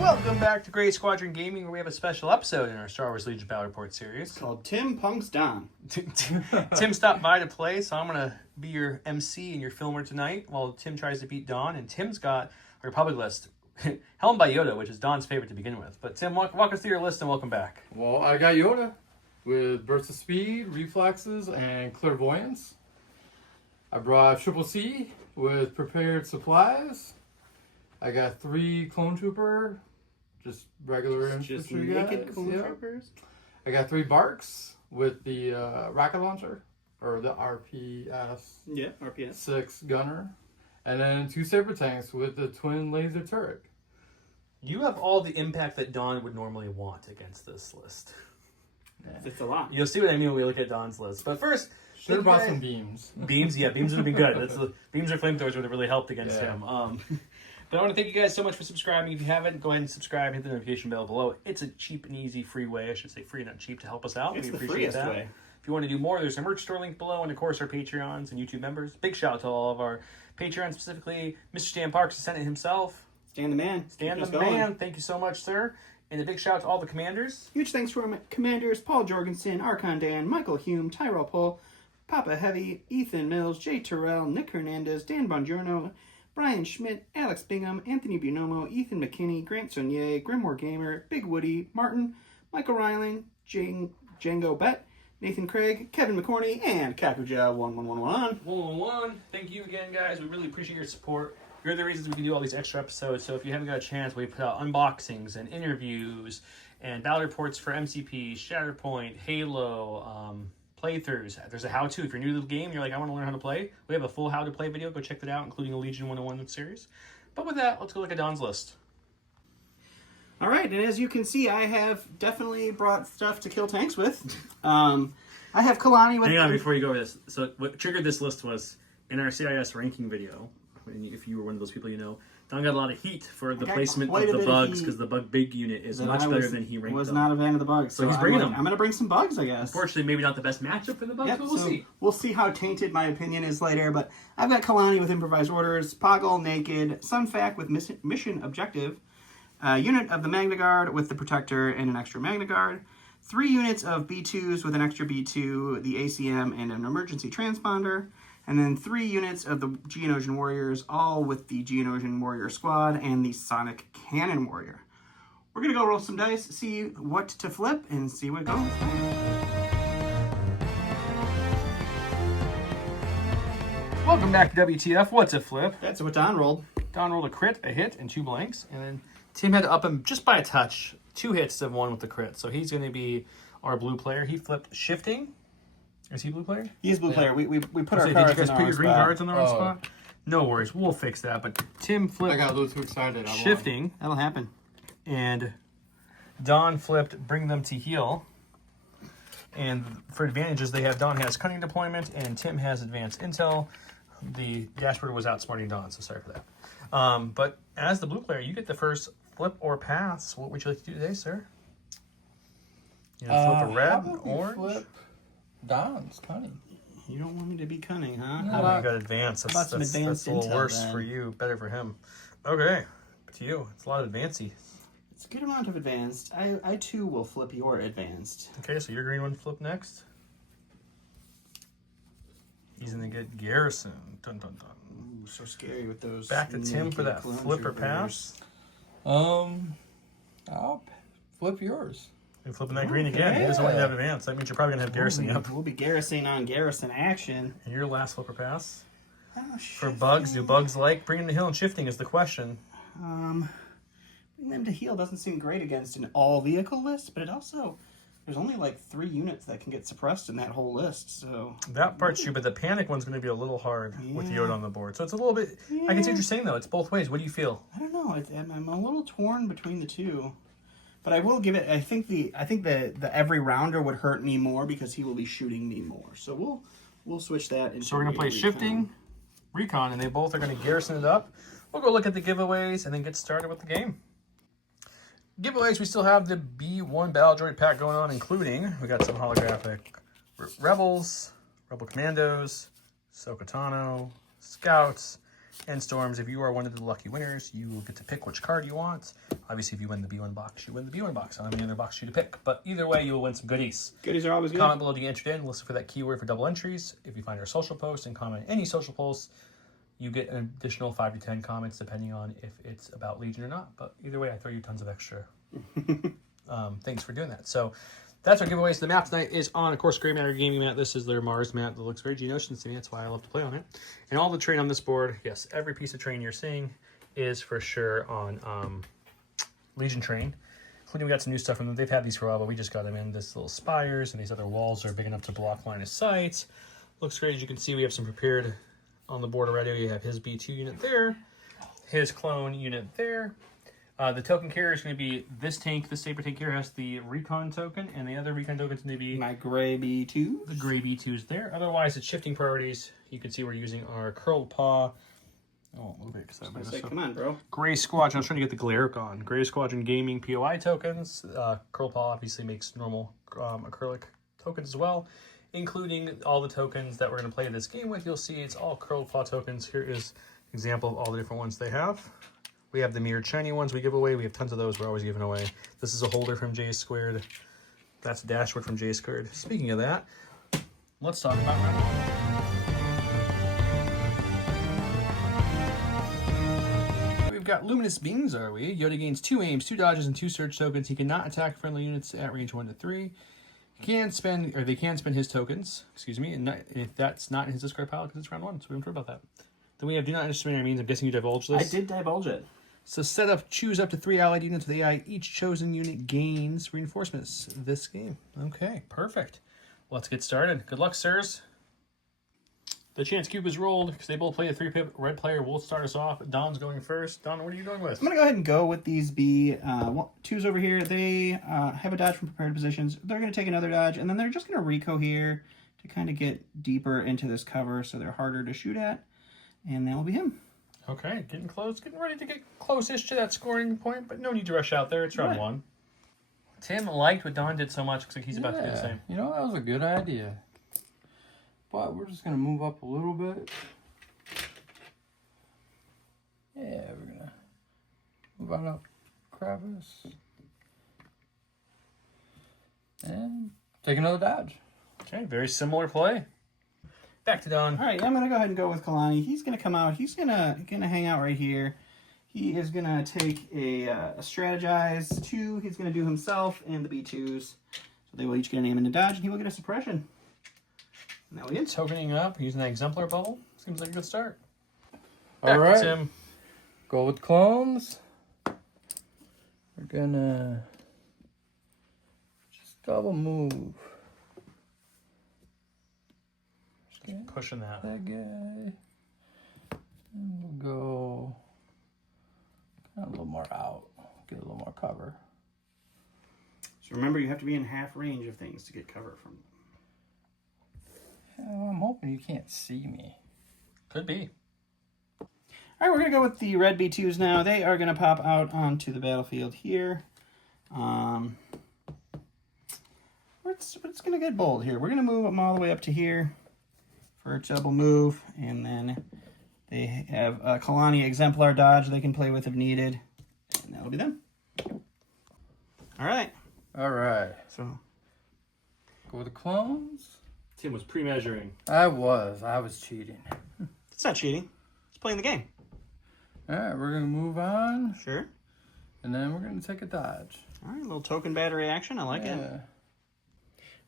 Welcome back to Great Squadron Gaming, where we have a special episode in our Star Wars Legion Battle Report series. Called Tim Punk's Don. Tim stopped by to play, so I'm going to be your MC and your filmer tonight while Tim tries to beat Don. And Tim's got a Republic list, helmed by Yoda, which is Don's favorite to begin with. But Tim, walk us through your list and welcome back. Well, I got Yoda with burst of speed, reflexes, and clairvoyance. I brought Triple C with prepared supplies. I got 3 clone trooper, just regular Just infantry naked guys. clone Yep. troopers. I got 3 barks with the rocket launcher, or the RPS Yeah, RPS. 6 gunner, and then 2 saber tanks with the twin laser turret. You have all the impact that Don would normally want against this list. It's a lot. You'll see what I mean when we look at Don's list. But first, Should have brought some beams. beams would have been good. Beams or flamethrowers would have really helped against him. But I want to thank you guys so much for subscribing. If you haven't, go ahead and subscribe. Hit the notification bell below. It's a cheap and easy free way. I should say free, not cheap, to help us out. It's We the appreciate freest that. way. If you want to do more, there's a merch store link below, and of course our Patreons and YouTube members. Big shout out to all of our Patreons, specifically Mr. Stan Parks, the Senate himself. Stan the man. Stan Keep us the going. man, thank you so much, sir. And a big shout out to all the commanders. Huge thanks to our commanders Paul Jorgensen, Archon Dan, Michael Hume, Tyrell Pohl, Papa Heavy, Ethan Mills, Jay Terrell, Nick Hernandez, Dan Bongiorno, Brian Schmidt, Alex Bingham, Anthony Bunomo, Ethan McKinney, Grant Sonier, Grimoire Gamer, Big Woody, Martin, Michael Ryling, Django Bet, Nathan Craig, Kevin McCorney, and Kakuja1111. 111. Thank you again, guys. We really appreciate your support. You're the reasons we can do all these extra episodes. So if you haven't got a chance, we put out unboxings and interviews and battle reports for MCP, Shatterpoint, Halo, playthroughs. There's a how-to. If you're new to the game, you're like, I want to learn how to play. We have a full how-to-play video. Go check that out, including a Legion 101 series. But with that, let's go look at Don's list. All right, and as you can see, I have definitely brought stuff to kill tanks with. I have Kalani with... Hang on before you go over this. So what triggered this list was in our CIS ranking video. If you were one of those people, you know, Don got a lot of heat for the placement of the bugs because the bug big unit is much better than he ranked was them. not a fan of the bugs. So he's bringing them. I'm going to bring some bugs, I guess. Unfortunately, maybe not the best matchup for the bugs, but we'll see. We'll see how tainted my opinion is later, but I've got Kalani with improvised orders, Poggle naked, Sunfac with mission objective, unit of the Magna Guard with the Protector and an extra Magna Guard, 3 units of B2s with an extra B2, the ACM, and an emergency transponder, and then 3 units of the Geonosian Warriors, all with the Geonosian Warrior Squad and the Sonic Cannon Warrior. We're going to go roll some dice, see what to flip, and see what goes. Welcome back to WTF. What's a flip? That's what Don rolled. Don rolled a crit, a hit, and 2 blanks. And then Tim had to up him just by a touch. 2 hits of 1 with the crit. So he's going to be our blue player. He flipped shifting. Is he blue player? He is blue player. We put our Did cards you guys in put our your green spot. cards on the wrong spot? No worries. We'll fix that. But Tim flipped I got a little too excited. shifting. That'll happen. And Don flipped bring them to heal. And for advantages, they have Don has cunning deployment and Tim has advanced intel. The dashboard was outsmarting Don, so sorry for that. But as the blue player, you get the first flip or pass. What would you like to do today, sir? You know, flip a red, orange. Flip Don's cunning. You don't want me to be cunning, huh? Oh, you got advance. How about some That's advanced a little intel, worse then? for you, better for him. Okay, to you. It's a lot of advancey. It's a good amount of advanced. I too will flip your advanced. Okay, so your green one flip next. He's gonna get Garrison. Dun dun dun. Ooh, so scary with those. Back to Tim for naked that clone flip or troopers. pass. I'll flip yours. You're flipping that green again. He doesn't want you to have advance. That means you're probably gonna have Garrison up. We'll be Garrison on Garrison action. And your last flip or pass. Oh, For bugs, do bugs like bringing the hill and shifting is the question. Bring them to heal doesn't seem great against an all-vehicle list, but it also... There's only like 3 units that can get suppressed in that whole list, so... That part's true, but the panic one's going to be a little hard with Yeah. Yoda on the board. So it's a little bit... I can see what you're saying, though. It's both ways. What do you feel? I don't know. I'm a little torn between the two. But I will give it... I think the every rounder would hurt me more because he will be shooting me more. So we'll switch that. Into So we're going to play recon. shifting, recon, and they both are going to garrison it up. We'll go look at the giveaways and then get started with the game. Giveaways, we still have the B1 Battle Droid pack going on, including, we got some holographic Rebels, Rebel Commandos, Ahsoka Tano, Scouts, And Storms, if you are one of the lucky winners, you will get to pick which card you want. Obviously, if you win the B1 box, you win the B1 box. I don't have any other box for you to pick. But either way, you will win some goodies. Goodies are always good. Comment below to get entered in. Listen for that keyword for double entries. If you find our social post and comment any social posts, you get an additional 5 to 10 comments depending on if it's about Legion or not. But either way, I throw you tons of extra things for doing that. So that's our giveaways. The map tonight is on, of course, Grey Matter Gaming Mat. This is their Mars map that looks very Geonosian to me. That's why I love to play on it. And all the terrain on this board, yes, every piece of terrain you're seeing is for sure on Legion terrain. Including we got some new stuff from them. They've had these for a while, but we just got them in. This little spires and these other walls are big enough to block line of sight. Looks great. As you can see, we have some prepared on the board already. We have his B2 unit there, his clone unit there. The token carrier is going to be this tank. This Saber tank here has the recon token, and the other recon token is going to be my gray B2. The gray B2s there. Otherwise, it's shifting priorities. You can see we're using our curled paw. I won't move it because Say, come on, bro. Gray Squadron. I was trying to get the Galeric on. Gray Squadron Gaming POI tokens. Curled paw obviously makes normal acrylic tokens as well, including all the tokens that we're going to play this game with. You'll see it's all curled paw tokens. Here is an example of all the different ones they have. We have the mirrored shiny ones we give away. We have tons of those we're always giving away. This is a holder from J Squared. That's a dashboard from J Squared. Speaking of that, let's talk about that. We've got Luminous Beams, are we? Yoda gains 2 aims, 2 dodges, and 2 surge tokens. He cannot attack friendly units at range 1 to 3. He can spend, or they can spend his tokens, excuse me, and if that's not in his discard pile because it's round 1, so we don't worry about that. Then we have Do Not Underestimate Our Means. I'm guessing you divulged this. I did divulge it. So set up, choose up to 3 allied units with AI. Each chosen unit gains reinforcements this game. Okay, perfect. Let's get started. Good luck, sirs. The chance cube is rolled because they both play a 3-pip. Red player will start us off. Don's going first. Don, what are you going with? I'm going to go ahead and go with these B2s over here. They have a dodge from prepared positions. They're going to take another dodge, and then they're just going to reco here to kind of get deeper into this cover so they're harder to shoot at. And that will be him. Okay, getting close, getting ready to get close-ish to that scoring point, but no need to rush out there. It's round 1. Tim liked what Don did so much because he's about to do the same. You know, that was a good idea. But we're just going to move up a little bit. Yeah, we're going to move on up crevice. And take another dodge. Okay, very similar play. Back to Don. All right, I'm going to go ahead and go with Kalani. He's going to come out. He's going to hang out right here. He is going to take a strategize 2. He's going to do himself and the B2s. So they will each get an aim and a dodge, and he will get a suppression. And that will be it. Tokening up, using that exemplar bubble. Seems like a good start. All right. Tim. Go with clones. We're going to just double move. Keep pushing that. That guy. And we'll go kind of a little more out. Get a little more cover. So remember, you have to be in half range of things to get cover from them. I'm hoping you can't see me. Could be. All right, we're going to go with the red B2s now. They are going to pop out onto the battlefield here. It's going to get bold here. We're going to move them all the way up to here for a double move, and then they have a Kalani exemplar dodge they can play with if needed, and that'll be them. All right. All right. So go with the clones. Tim was pre-measuring. I was cheating. it's not cheating. It's playing the game. All right, we're going to move on, Sure. and then we're going to take a dodge. All right, a little token battery action. I like it. Yeah.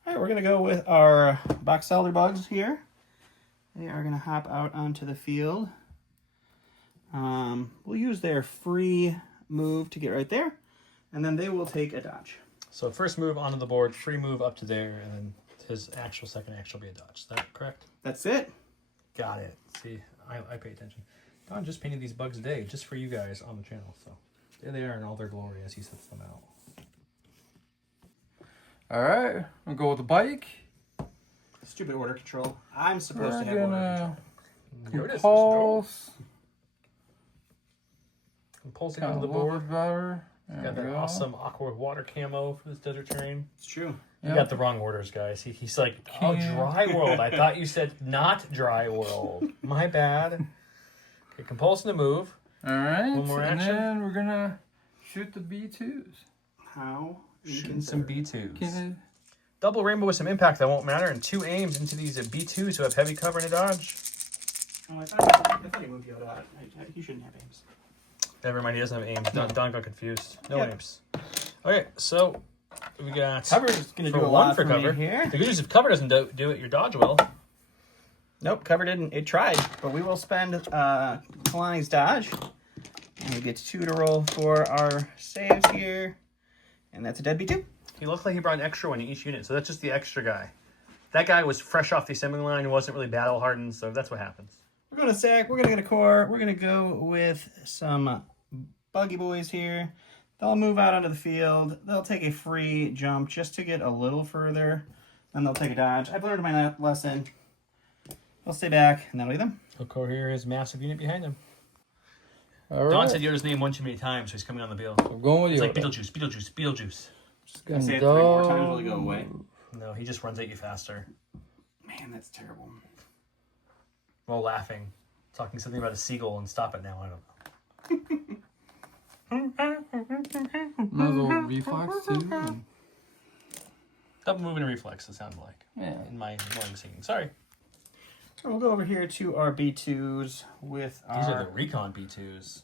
All right, we're going to go with our box elder bugs here. They are going to hop out onto the field. We'll use their free move to get right there, and then they will take a dodge. So first move onto the board, free move up to there, and then his actual second action will be a dodge. Is that correct? That's it. Got it. See, I pay attention. Don just painted these bugs today just for you guys on the channel. So there they are in all their glory as he sets them out. All right, I'll go with the bike. Stupid order control. I'm supposed We're to have order gonna control. pulse. Pulsing onto the board. Better. Got that awesome aqua water camo for this desert terrain. It's true. You got the wrong orders, guys. He's like, oh, dry world. I thought you said not dry world. My bad. Okay, compulsion to move. All right. One more and action. then we're gonna shoot the B2s. How? Shooting some B2s. Okay. Double rainbow with some impact that won't matter, and 2 aims into these B2s who have heavy cover and a dodge. Oh, I thought he moved Yoda. He shouldn't have aims. Never mind, he doesn't have aims. Don got confused. No Yep. aims. Okay, so we got Cover is going to for do a one lot for for cover. me here. The good news if cover doesn't do it, your dodge will. Nope, cover didn't. It tried, but we will spend Kalani's dodge. And we get 2 to roll for our saves here. And that's a dead B2. He looked like he brought an extra one in each unit, so that's just the extra guy. That guy was fresh off the assembly line and wasn't really battle hardened, so that's what happens. We're going to sack. We're going to get a core. We're going to go with some buggy boys here. They'll move out onto the field. They'll take a free jump just to get a little further. Then they'll take a dodge. I've learned my lesson. They'll stay back, and that'll be them. Look over here, his massive unit behind him. All Don right. said Yoda's name one too many times, so he's coming on the field. I'm going with It's Yoda. like Beetlejuice, Beetlejuice, Beetlejuice. Just gonna Say it 3 more times, will he go away? No, he just runs at you faster. Man, that's terrible. While laughing. Talking something about a seagull and stop it now, I don't know. Muzzle reflex too. and- Double moving and reflex, it sounded like. Yeah. In my annoying singing. Sorry. So we'll go over here to our B2s with These our are the recon B2s.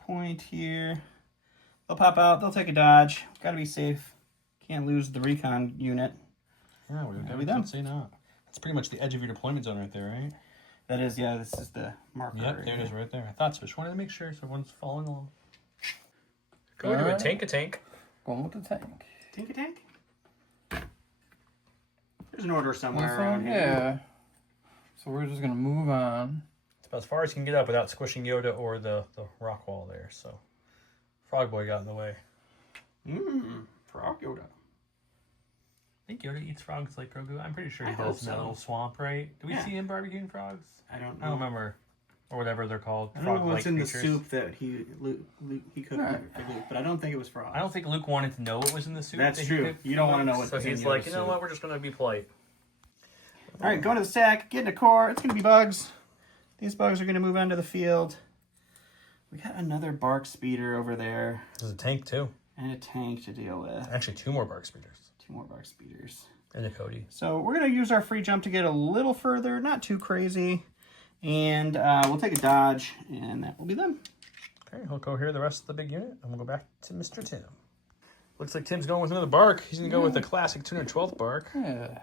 point here. They'll pop out. They'll take a dodge. Got to be safe. Can't lose the recon unit. Yeah, we That'll be would them. say not. That's pretty much the edge of your deployment zone right there, right? That is, yeah, this is the marker. Yep, right there it here. is right there. I thought so. Just wanted to make sure so everyone's following along. Go to a Alright. tank. Going with the tank. Tank a tank? There's an order somewhere This around one? here. Yeah. So we're just gonna move on. It's about as far as you can get up without squishing Yoda or the rock wall there, so. Frog Boy got in the way. Frog Yoda. I think Yoda eats frogs like Grogu. I'm pretty sure he I hope does in that so. little swamp, right? Do we Yeah. see him barbecuing frogs? I don't I know. don't remember. Or whatever they're called. I don't know Frog-like what's in the creatures. soup that he cooked Right. for Luke, but I don't think it was frog. I don't think Luke wanted to know what was in the soup. That's that he true. cooked You don't for wanna him, know what's So in he's Yoda's like, you know soup. what, we're just going to be polite. All right, going to the stack, getting a core. It's going to be bugs. These bugs are going to move onto the field. We got another bark speeder over there There's a tank, too. and a tank to deal with. Actually, 2 more bark speeders. 2 more bark speeders. And a Cody. So we're going to use our free jump to get a little further, not too crazy. And we'll take a dodge, and that will be them. Okay, he'll go here the rest of the big unit, and we'll go back to Mr. Tim. Looks like Tim's going with another bark. He's going to go with the classic 212th bark. Yeah.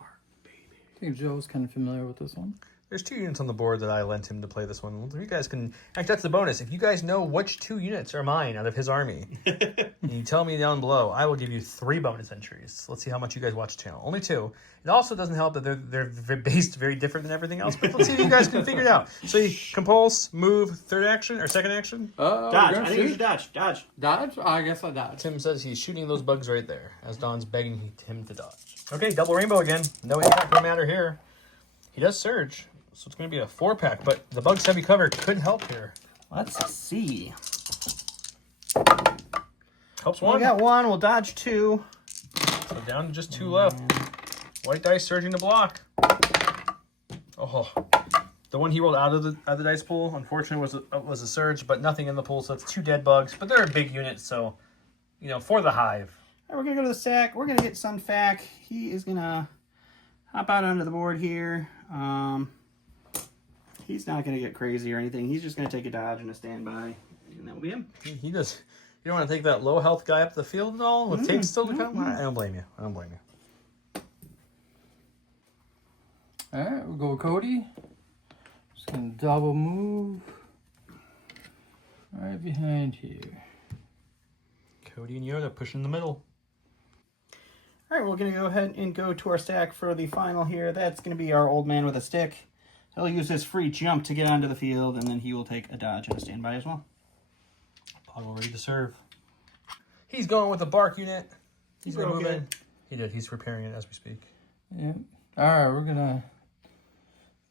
I think Joe's kind of familiar with this one. There's 2 units on the board that I lent him to play this one. You guys can... Actually, that's the bonus. If you guys know which 2 units are mine out of his army, and you tell me down below, I will give you 3 bonus entries. Let's see how much you guys watch the channel. Only 2. It also doesn't help that they're based very different than everything else, but let's see if you guys can figure it out. So you compulse, move, third action, or second action? Dodge. I think you should dodge. Dodge. Dodge? I guess I dodge. Tim says he's shooting those bugs right there, as Don's begging him to dodge. Okay, double rainbow again. No impact no matter here. He does surge, so it's going to be a 4-pack, but the bug's heavy cover could help here. Let's see. Helps Well, 1. we got 1. We'll dodge 2. So down to just 2 left. White dice surging to block. Oh, the one he rolled out of the dice pool, unfortunately, was a surge, but nothing in the pool, so it's 2 dead bugs. But they're a big unit, so for the hive. All right, we're gonna go to the stack. We're gonna get Sunfac. He is gonna hop out onto the board here. He's not gonna get crazy or anything. He's just gonna take a dodge and a standby, and that will be him. He does. You don't want to take that low health guy up the field and all with tanks still to come. I don't blame you. All right, we'll go with Cody. Just gonna double move right behind here. Cody and Yoda pushing in the middle. All right, we're gonna go ahead and go to our stack for the final here. That's gonna be our old man with a stick. He'll use his free jump to get onto the field, and then he will take a dodge and a standby as well. Poggle ready to serve. He's going with a bark unit. He's gonna move broke in. He did. He's repairing it as we speak. Yeah. All right, we're gonna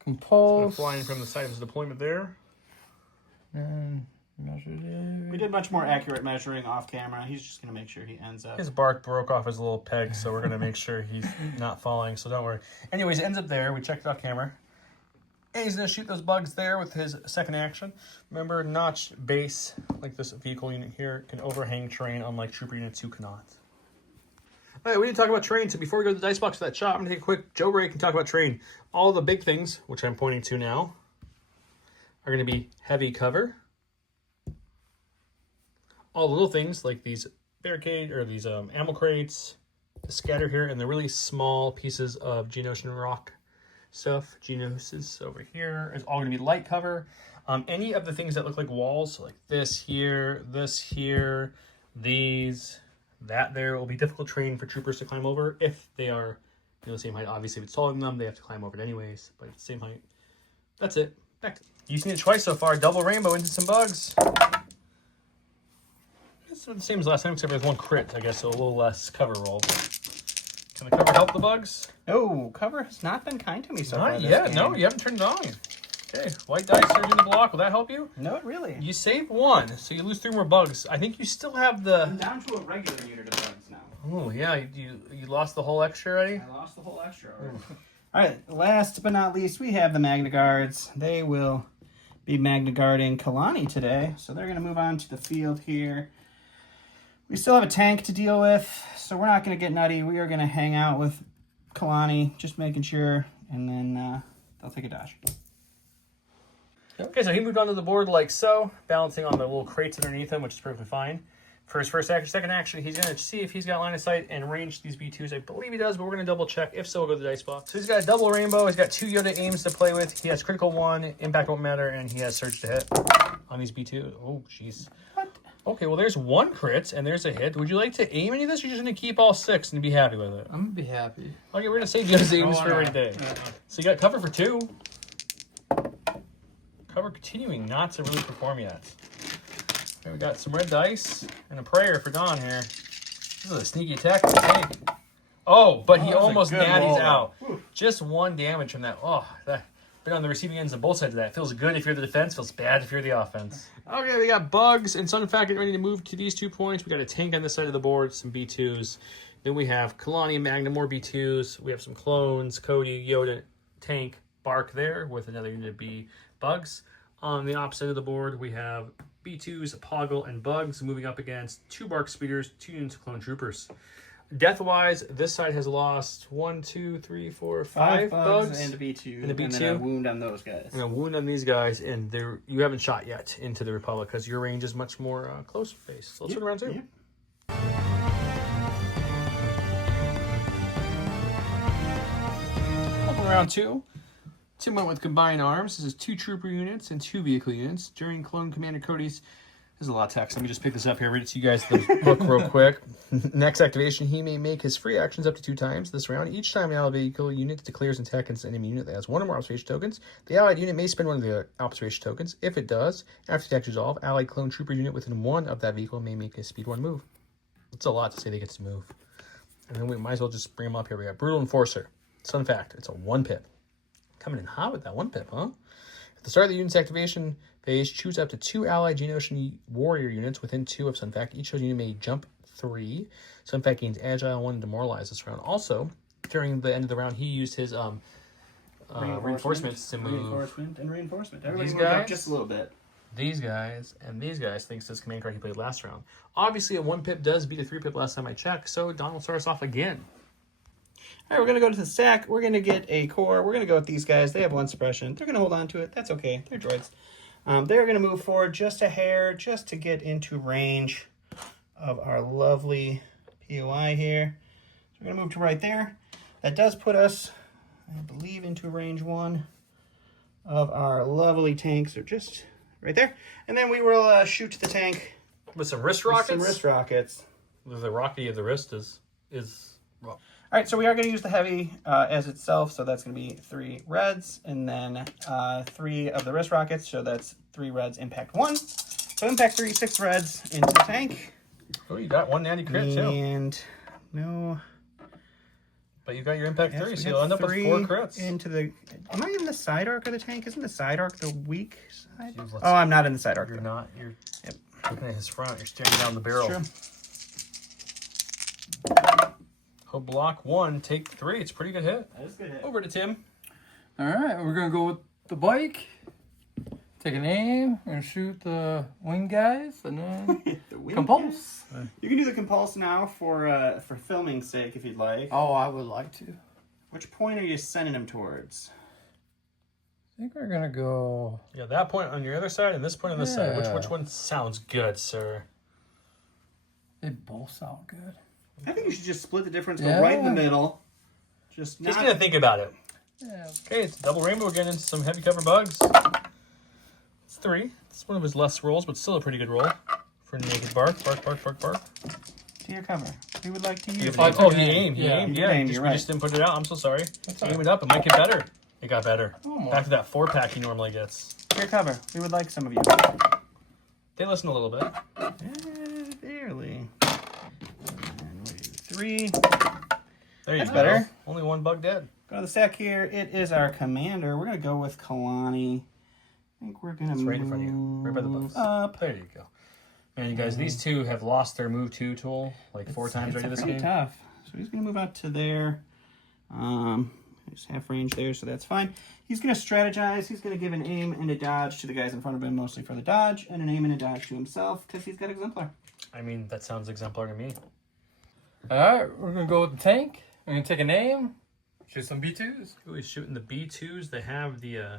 Gonna compulse. fly in from the side of his deployment there. And measure there. We did much more accurate measuring off camera. He's just gonna make sure he ends up. His bark broke off his little peg, so we're gonna make sure he's not falling. So don't worry. Anyways, it ends up there. We checked it off camera. And he's going to shoot those bugs there with his second action. Remember, notch base, like this vehicle unit here, can overhang terrain, unlike trooper units who cannot. All right, we need to talk about terrain. So before we go to the dice box for that shot, I'm going to take a quick Joe break and talk about terrain. All the big things, which I'm pointing to now, are going to be heavy cover. All the little things, like these barricade or these ammo crates, the scatter here, and the really small pieces of Geonosian rock stuff, Geonosis over here, is all going to be light cover. Any of the things that look like walls, so like this here, these, that there, will be difficult terrain for troopers to climb over if they are the same height. Obviously, if it's taller than them, they have to climb over it anyways, but it's the same height. That's it. Next. You've seen it twice so far. Double rainbow into some bugs. It's the same as last time, except there's one crit, I guess, so a little less cover roll. Can the cover help the bugs? No, cover has not been kind to me so far. Not yet. No, you haven't turned it on. Okay, white dice surge in the block. Will that help you? No, it really. You save one, so you lose 3 more bugs. I think you still have the... I'm down to a regular unit of bugs now. Oh, yeah. You lost the whole extra already? I lost the whole extra already. All right, last but not least, we have the Magna Guards. They will be Magna Guarding Kalani today, so they're going to move on to the field here. We still have a tank to deal with, so we're not going to get nutty. We are going to hang out with Kalani, just making sure, and then they'll take a dash. Okay, so he moved onto the board like so, balancing on the little crates underneath him, which is perfectly fine. For his first action, second action, he's going to see if he's got line of sight and range these B2s. I believe he does, but we're going to double check. If so, we'll go to the dice box. So he's got a double rainbow. He's got 2 Yoda aims to play with. He has critical 1, impact won't matter, and he has surge to hit on these B2. Oh, jeez. Okay, well, there's 1 crit, and there's a hit. Would you like to aim any of this, or are you just going to keep all 6 and be happy with it? I'm going to be happy. Okay, we're going to save Yoda's aims for every day. So you got cover for 2. Cover continuing not to really perform yet. Okay, we got some red dice and a prayer for Don here. This is a sneaky attack for the tank. Oh, but he almost natties out. Just 1 damage from that. Oh, that. Been on the receiving ends on both sides of that. Feels good if you're the defense, feels bad if you're the offense. Okay, we got bugs and Sun Fact getting ready to move to these 2 points. We got a tank on this side of the board, some B2s. Then we have Kalani and Magna, more B2s. We have some clones, Cody, Yoda, tank, Bark there with another unit of B bugs. On the opposite of the board, we have B2s, Poggle, and bugs moving up against 2 Bark speeders, 2 units of clone troopers. Death-wise, this side has lost 1, 2, 3, 4, 5 bugs and a B2, and then a wound on those guys. And a wound on these guys, and you haven't shot yet into the Republic because your range is much more close based. So let's go to round 2. Yep. Welcome to round 2. Tim went with combined arms. This is 2 trooper units and 2 vehicle units. During Clone Commander Cody's... There's a lot of text. Let me just pick this up here, read it to you guys the book real quick. Next activation, he may make his free actions up to 2 times this round. Each time an allied vehicle unit declares an attack against an enemy unit that has 1 or more observation tokens, the allied unit may spend 1 of the observation tokens. If it does, after the attack resolve, allied clone trooper unit within 1 of that vehicle may make a speed 1 move. It's a lot to say they get to move. And then we might as well just bring them up here. We got Brutal Enforcer. Fun fact, it's a 1 pip. Coming in hot with that 1 pip, huh? At the start of the unit's activation phase, choose up to 2 allied Geonosian warrior units within 2 of Sunfact. Each chosen unit may jump 3. Sunfact gains Agile 1 and Demoralize this round. Also, during the end of the round, he used his reinforcements to move. Reinforcement. Everybody These moved up guys? just a little bit. These guys and these guys, thanks to this command card he played last round. Obviously, a 1 pip does beat a 3 pip last time I checked, so Don will start us off again. All right, we're going to go to the stack. We're going to get a core. We're going to go with these guys. They have 1 suppression. They're going to hold on to it. That's okay. They're droids. They're going to move forward just a hair, just to get into range of our lovely POI here. So we're going to move to right there. That does put us, I believe, into range 1 of our lovely tanks. They're just right there. And then we will shoot the tank With some wrist rockets? with some wrist rockets. The rocket of the wrist is All right, so we are going to use the heavy as itself, so that's going to be 3 reds, and then 3 of the wrist rockets, so that's 3 reds, impact 1. So impact 3, 6 reds into the tank. Oh, you got 1 natty crit too. And no... But you got your impact 3, we so got you'll end up with 4 crits. Into the... Am I in the side arc of the tank? Isn't the side arc the weak side? Jeez, Oh, I'm not in the side arc. You're not. You're Yep. looking at his front. You're staring down the barrel. True. He'll block 1, take 3. It's a pretty good hit. That is a good hit. Over to Tim. All right, we're going to go with the bike, take an aim, and shoot the wing guys, and then compulse. You can do the compulse now for filming's sake if you'd like. Oh, I would like to. Which point are you sending him towards? I think we're gonna go. Yeah, that point on your other side and this point on this side. Yeah. Which one sounds good, sir? They both sound good. I think you should just split the difference, go Yeah. right in the middle. Just gonna think about it. Yeah. Okay, it's double rainbow again into some heavy cover bugs. It's 3. It's one of his less rolls, but still a pretty good roll for naked bark. Bark, bark, bark, bark. to your cover. We would like to use He it. aimed. He Yeah, aimed. you Yeah, aimed, we you're right. just didn't put it out. I'm so sorry. all Aim it up. It might get better. It got better. Oh, Back to that 4-pack he normally gets. To your cover. We would like some of you. They listen a little bit. Barely. And 3. There you That's go. better. Only one bug dead. Go to the stack here. It is our commander. We're going to go with Kalani. I think we're going to It's move right in front of you. Right by the bugs. up. There you go. Man, you guys, these two have lost their move to tool like 4 times already this pretty game. tough. So he's going to move out to there. He's half range there, so that's fine. He's going to strategize. He's going to give an aim and a dodge to the guys in front of him, mostly for the dodge, and an aim and a dodge to himself because he's got Exemplar. I mean, that sounds exemplar to me. Alright, we're gonna go with the tank. I'm gonna take a name, shoot some B2s. Ooh, he's shooting the B2s. They have the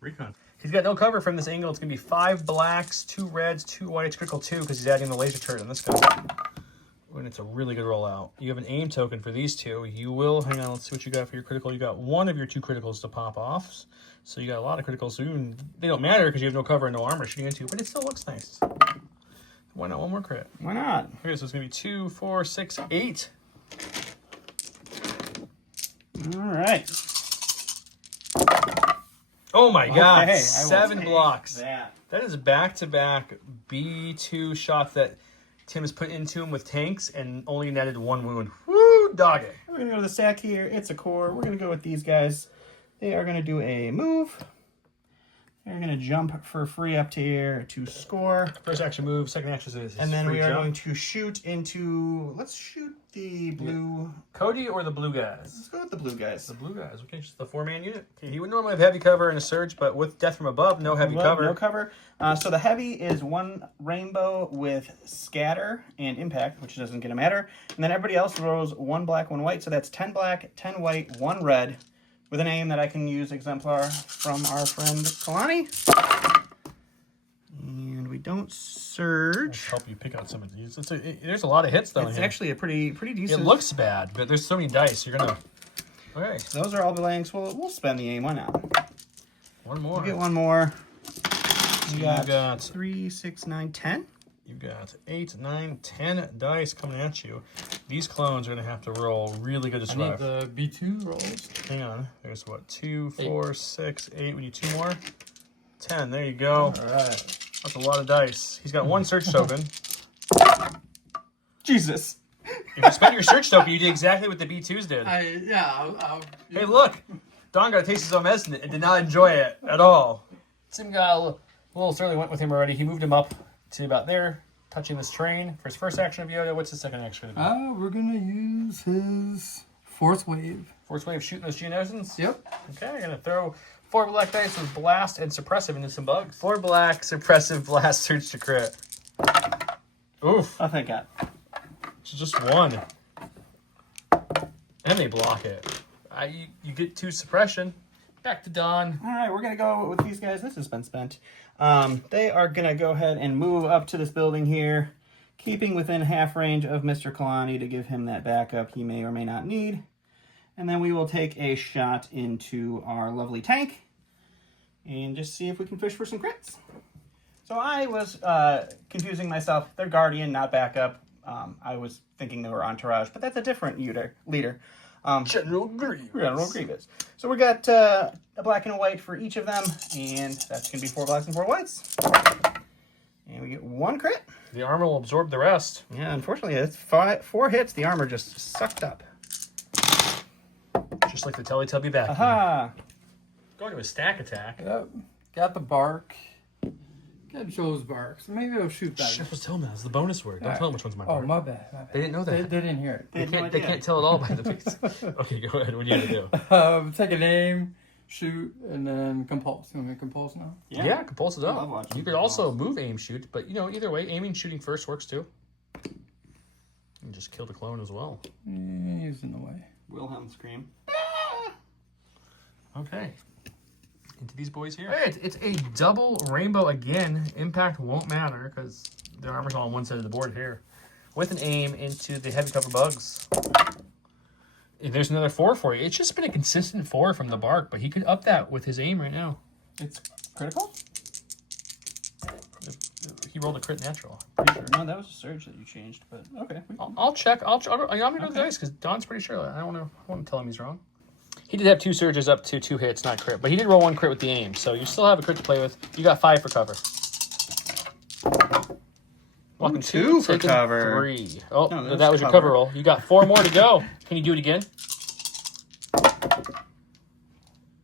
recon. He's got no cover from this angle. It's going to be 5 blacks, 2 reds, 2 whites, critical 2 because he's adding the laser turret on this guy. And it's a really good rollout. You have an aim token for these two. You will, hang on, let's see what you got for your critical. You got one of your 2 criticals to pop off. So you got a lot of criticals. So even, they don't matter because you have no cover and no armor shooting into, but it still looks nice. Why not one more crit? Why not? Okay, so it's going to be 2, 4, 6, 8. All right. Oh my god, Okay, I will 7 take blocks. that. That is back-to-back B2 shots that Tim has put into him with tanks and only netted 1 wound. Woo, doggy. We're going to go to the stack here. It's a core. We're going to go with these guys. They are going to do a move. They're going to jump for free up to here to score. First action move, second action is And then free we are jump. going to shoot into... Let's shoot the blue... Cody or the blue guys? Let's go with the blue guys. The blue guys, okay, just the 4-man unit. Okay, he would normally have heavy cover and a surge, but with death from above, no heavy cover. No cover. So the heavy is 1 rainbow with scatter and impact, which doesn't get a matter. And then everybody else rolls 1 black, 1 white. So that's 10 black, 10 white, 1 red, with an aim that I can use exemplar from our friend Kalani. And we don't surge. Help you pick out some of these. There's a lot of hits though. It's here. actually a pretty decent. It looks bad, but there's so many dice. You're gonna. Okay, Those are all blanks. We'll spend the aim. Why not? one more. We'll get one more. You You got got 3, 6, 9, 10. You got 8, 9, 10 dice coming at you. These clones are gonna have to roll really good to I need survive. the B2 rolls. Hang on. There's what? 2, 4, 6, 8. We need 2 more. 10. There you go. Alright. That's a lot of dice. He's got 1 search token. Jesus. If you spend your search token, you did exactly what the B2s did. I'll Hey, look! Don got a taste of some medicine and did not enjoy it at all. Tim got a little Sterling went with him already. He moved him up to about there, touching this train. For his first action of Yoda, what's his second action of Yoda? we're gonna use his fourth wave. Force wave shooting those Geonosins? Yep. Okay, I'm gonna throw 4 black dice with blast and suppressive into some bugs. 4 black, suppressive, blast, surge to crit. Oof. Oh, thank God. It's just 1. And they block it. You get 2 suppression. Back to Don. All right, we're going to go with these guys. This has been spent. They are going to go ahead and move up to this building here, keeping within half range of Mr. Kalani to give him that backup he may or may not need. And then we will take a shot into our lovely tank and just see if we can fish for some crits. So I was confusing myself. They're Guardian, not backup. I was thinking they were Entourage, but that's a different leader. General Grievous. General Grievous. So we got a black and a white for each of them, and that's going to be 4 blacks and 4 whites. And we get 1 crit. The armor will absorb the rest. Yeah, unfortunately, it's 4 hits. The armor just sucked up. Just like the Teletubby back. Aha! Going to a stack attack. Yep. Got the bark. Got Joe's bark. So maybe I'll shoot that. Shh, I was telling them that was the bonus word. Don't tell them which one's my Oh, part. my bad. They didn't know that. They didn't hear it. They can't tell it all by the face. Okay, go ahead. What are you going to do? Take a name, shoot, and then compulse. You want me to compulse now? Yeah, compulse is I love up. watching You could also move, aim, shoot, but you know, either way, aiming, shooting first works too. And just kill the clone as well. Yeah, he's in the way. Wilhelm scream. Okay. Into these boys here. Hey, it's a double rainbow again. Impact won't matter because the armor's all on one side of the board here. With an aim into the heavy cover bugs. There's another 4 for you. It's just been a consistent 4 from the bark, but he could up that with his aim right now. It's critical? He rolled a crit natural. Pretty sure. No, that was a surge that you changed, but okay. I'll check. I'm gonna go with the dice because Don's pretty sure. I don't want to tell him he's wrong. He did have 2 surges up to 2 hits, not crit, but he did roll 1 crit with the aim, so you still have a crit to play with. You got 5 for cover. Walking 2 for taking cover. 3. Oh, No, that was your cover roll. You got 4 more to go. Can you do it again?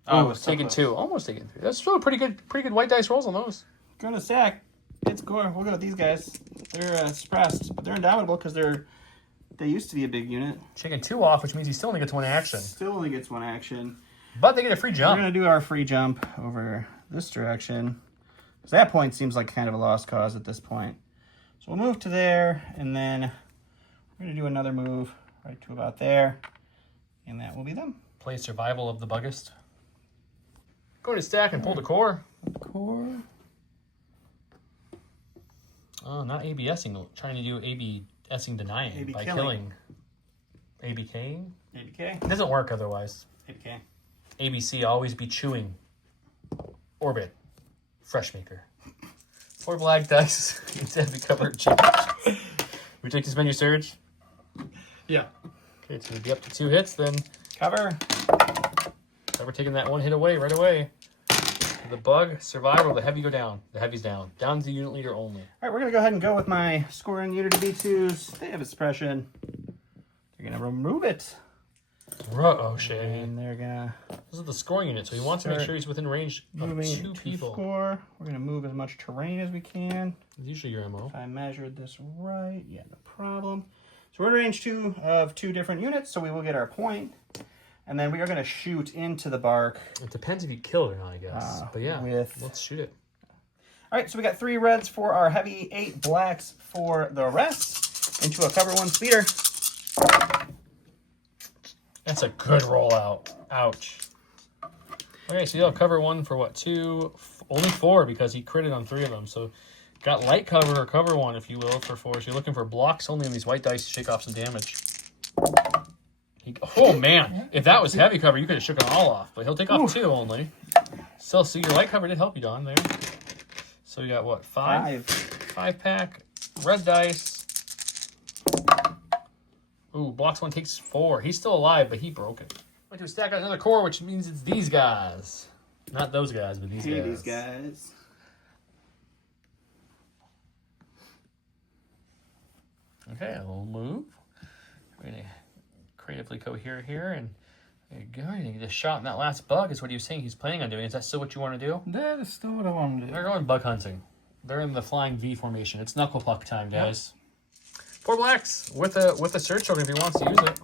Oh, Oh, taking 2. Almost taking 3. That's still pretty good white dice rolls on those. Go to stack. It's core. We'll go with these guys. They're suppressed, but they're indomitable because they used to be a big unit. Taking 2 off, which means he still only gets 1 action. Still only gets 1 action. But they get a free We're jump. going to do our free jump over this direction. Because that point seems like kind of a lost cause at this point. So we'll move to there, and then we're going to do another move right to about there. And that will be them. Play survival of the buggist. Go to stack and pull the core. Core. Oh, not ABSing. Trying to do ABSing denying AB by killing. ABKing? ABK? It doesn't work otherwise. ABK. ABC, always be chewing. Orbit. Fresh maker. 4 black dice. It's heavy cover change. We take this menu surge. Yeah. Okay, so we'd be up to 2 hits then. Cover. We're taking that 1 hit away right away. The bug, survival, the heavy go down. The heavy's down. Down to the unit leader only. All right, we're going to go ahead and go with my scoring unit of B2s. They have a suppression. They're going to remove it. Oh, Shay. And they're going to This is the scoring unit, so he wants to make sure he's within range of moving 2 to people. score. We're going to move as much terrain as we can. It's usually your MO. If I measured this right, yeah, no problem. So we're in range 2 of 2 different units, so we will get our point. And then we are going to shoot into the bark. It depends if you kill it or not, I guess. But yeah, let's shoot it. All right, so we got 3 reds for our heavy, 8 blacks for the rest. Into a cover 1 speeder. That's a good rollout. Ouch. Okay, so you'll cover 1 for what? 2? Only 4 because he critted on 3 of them. So got light cover or cover 1, if you will, for 4. So you're looking for blocks only on these white dice to shake off some damage. Oh man, if that was heavy cover, you could have shook it all off. But he'll take off 2 only. Still, so your light cover did help you, Don, there. So you got what? 5? 5 pack. Red dice. Ooh, blocks 1, takes 4. He's still alive, but he broke it. Went to stack out another core, which means it's these guys. Not those guys, but these guys. These guys. Okay, a little move. We're going to creatively cohere here, and there you go. You get a shot in that last bug, is what he was saying he's planning on doing. Is that still what you want to do? That is still what I want to do. They're going bug hunting. They're in the flying V formation. It's knuckle puck time, guys. Yep. 4 blacks with a search token if he wants to use it.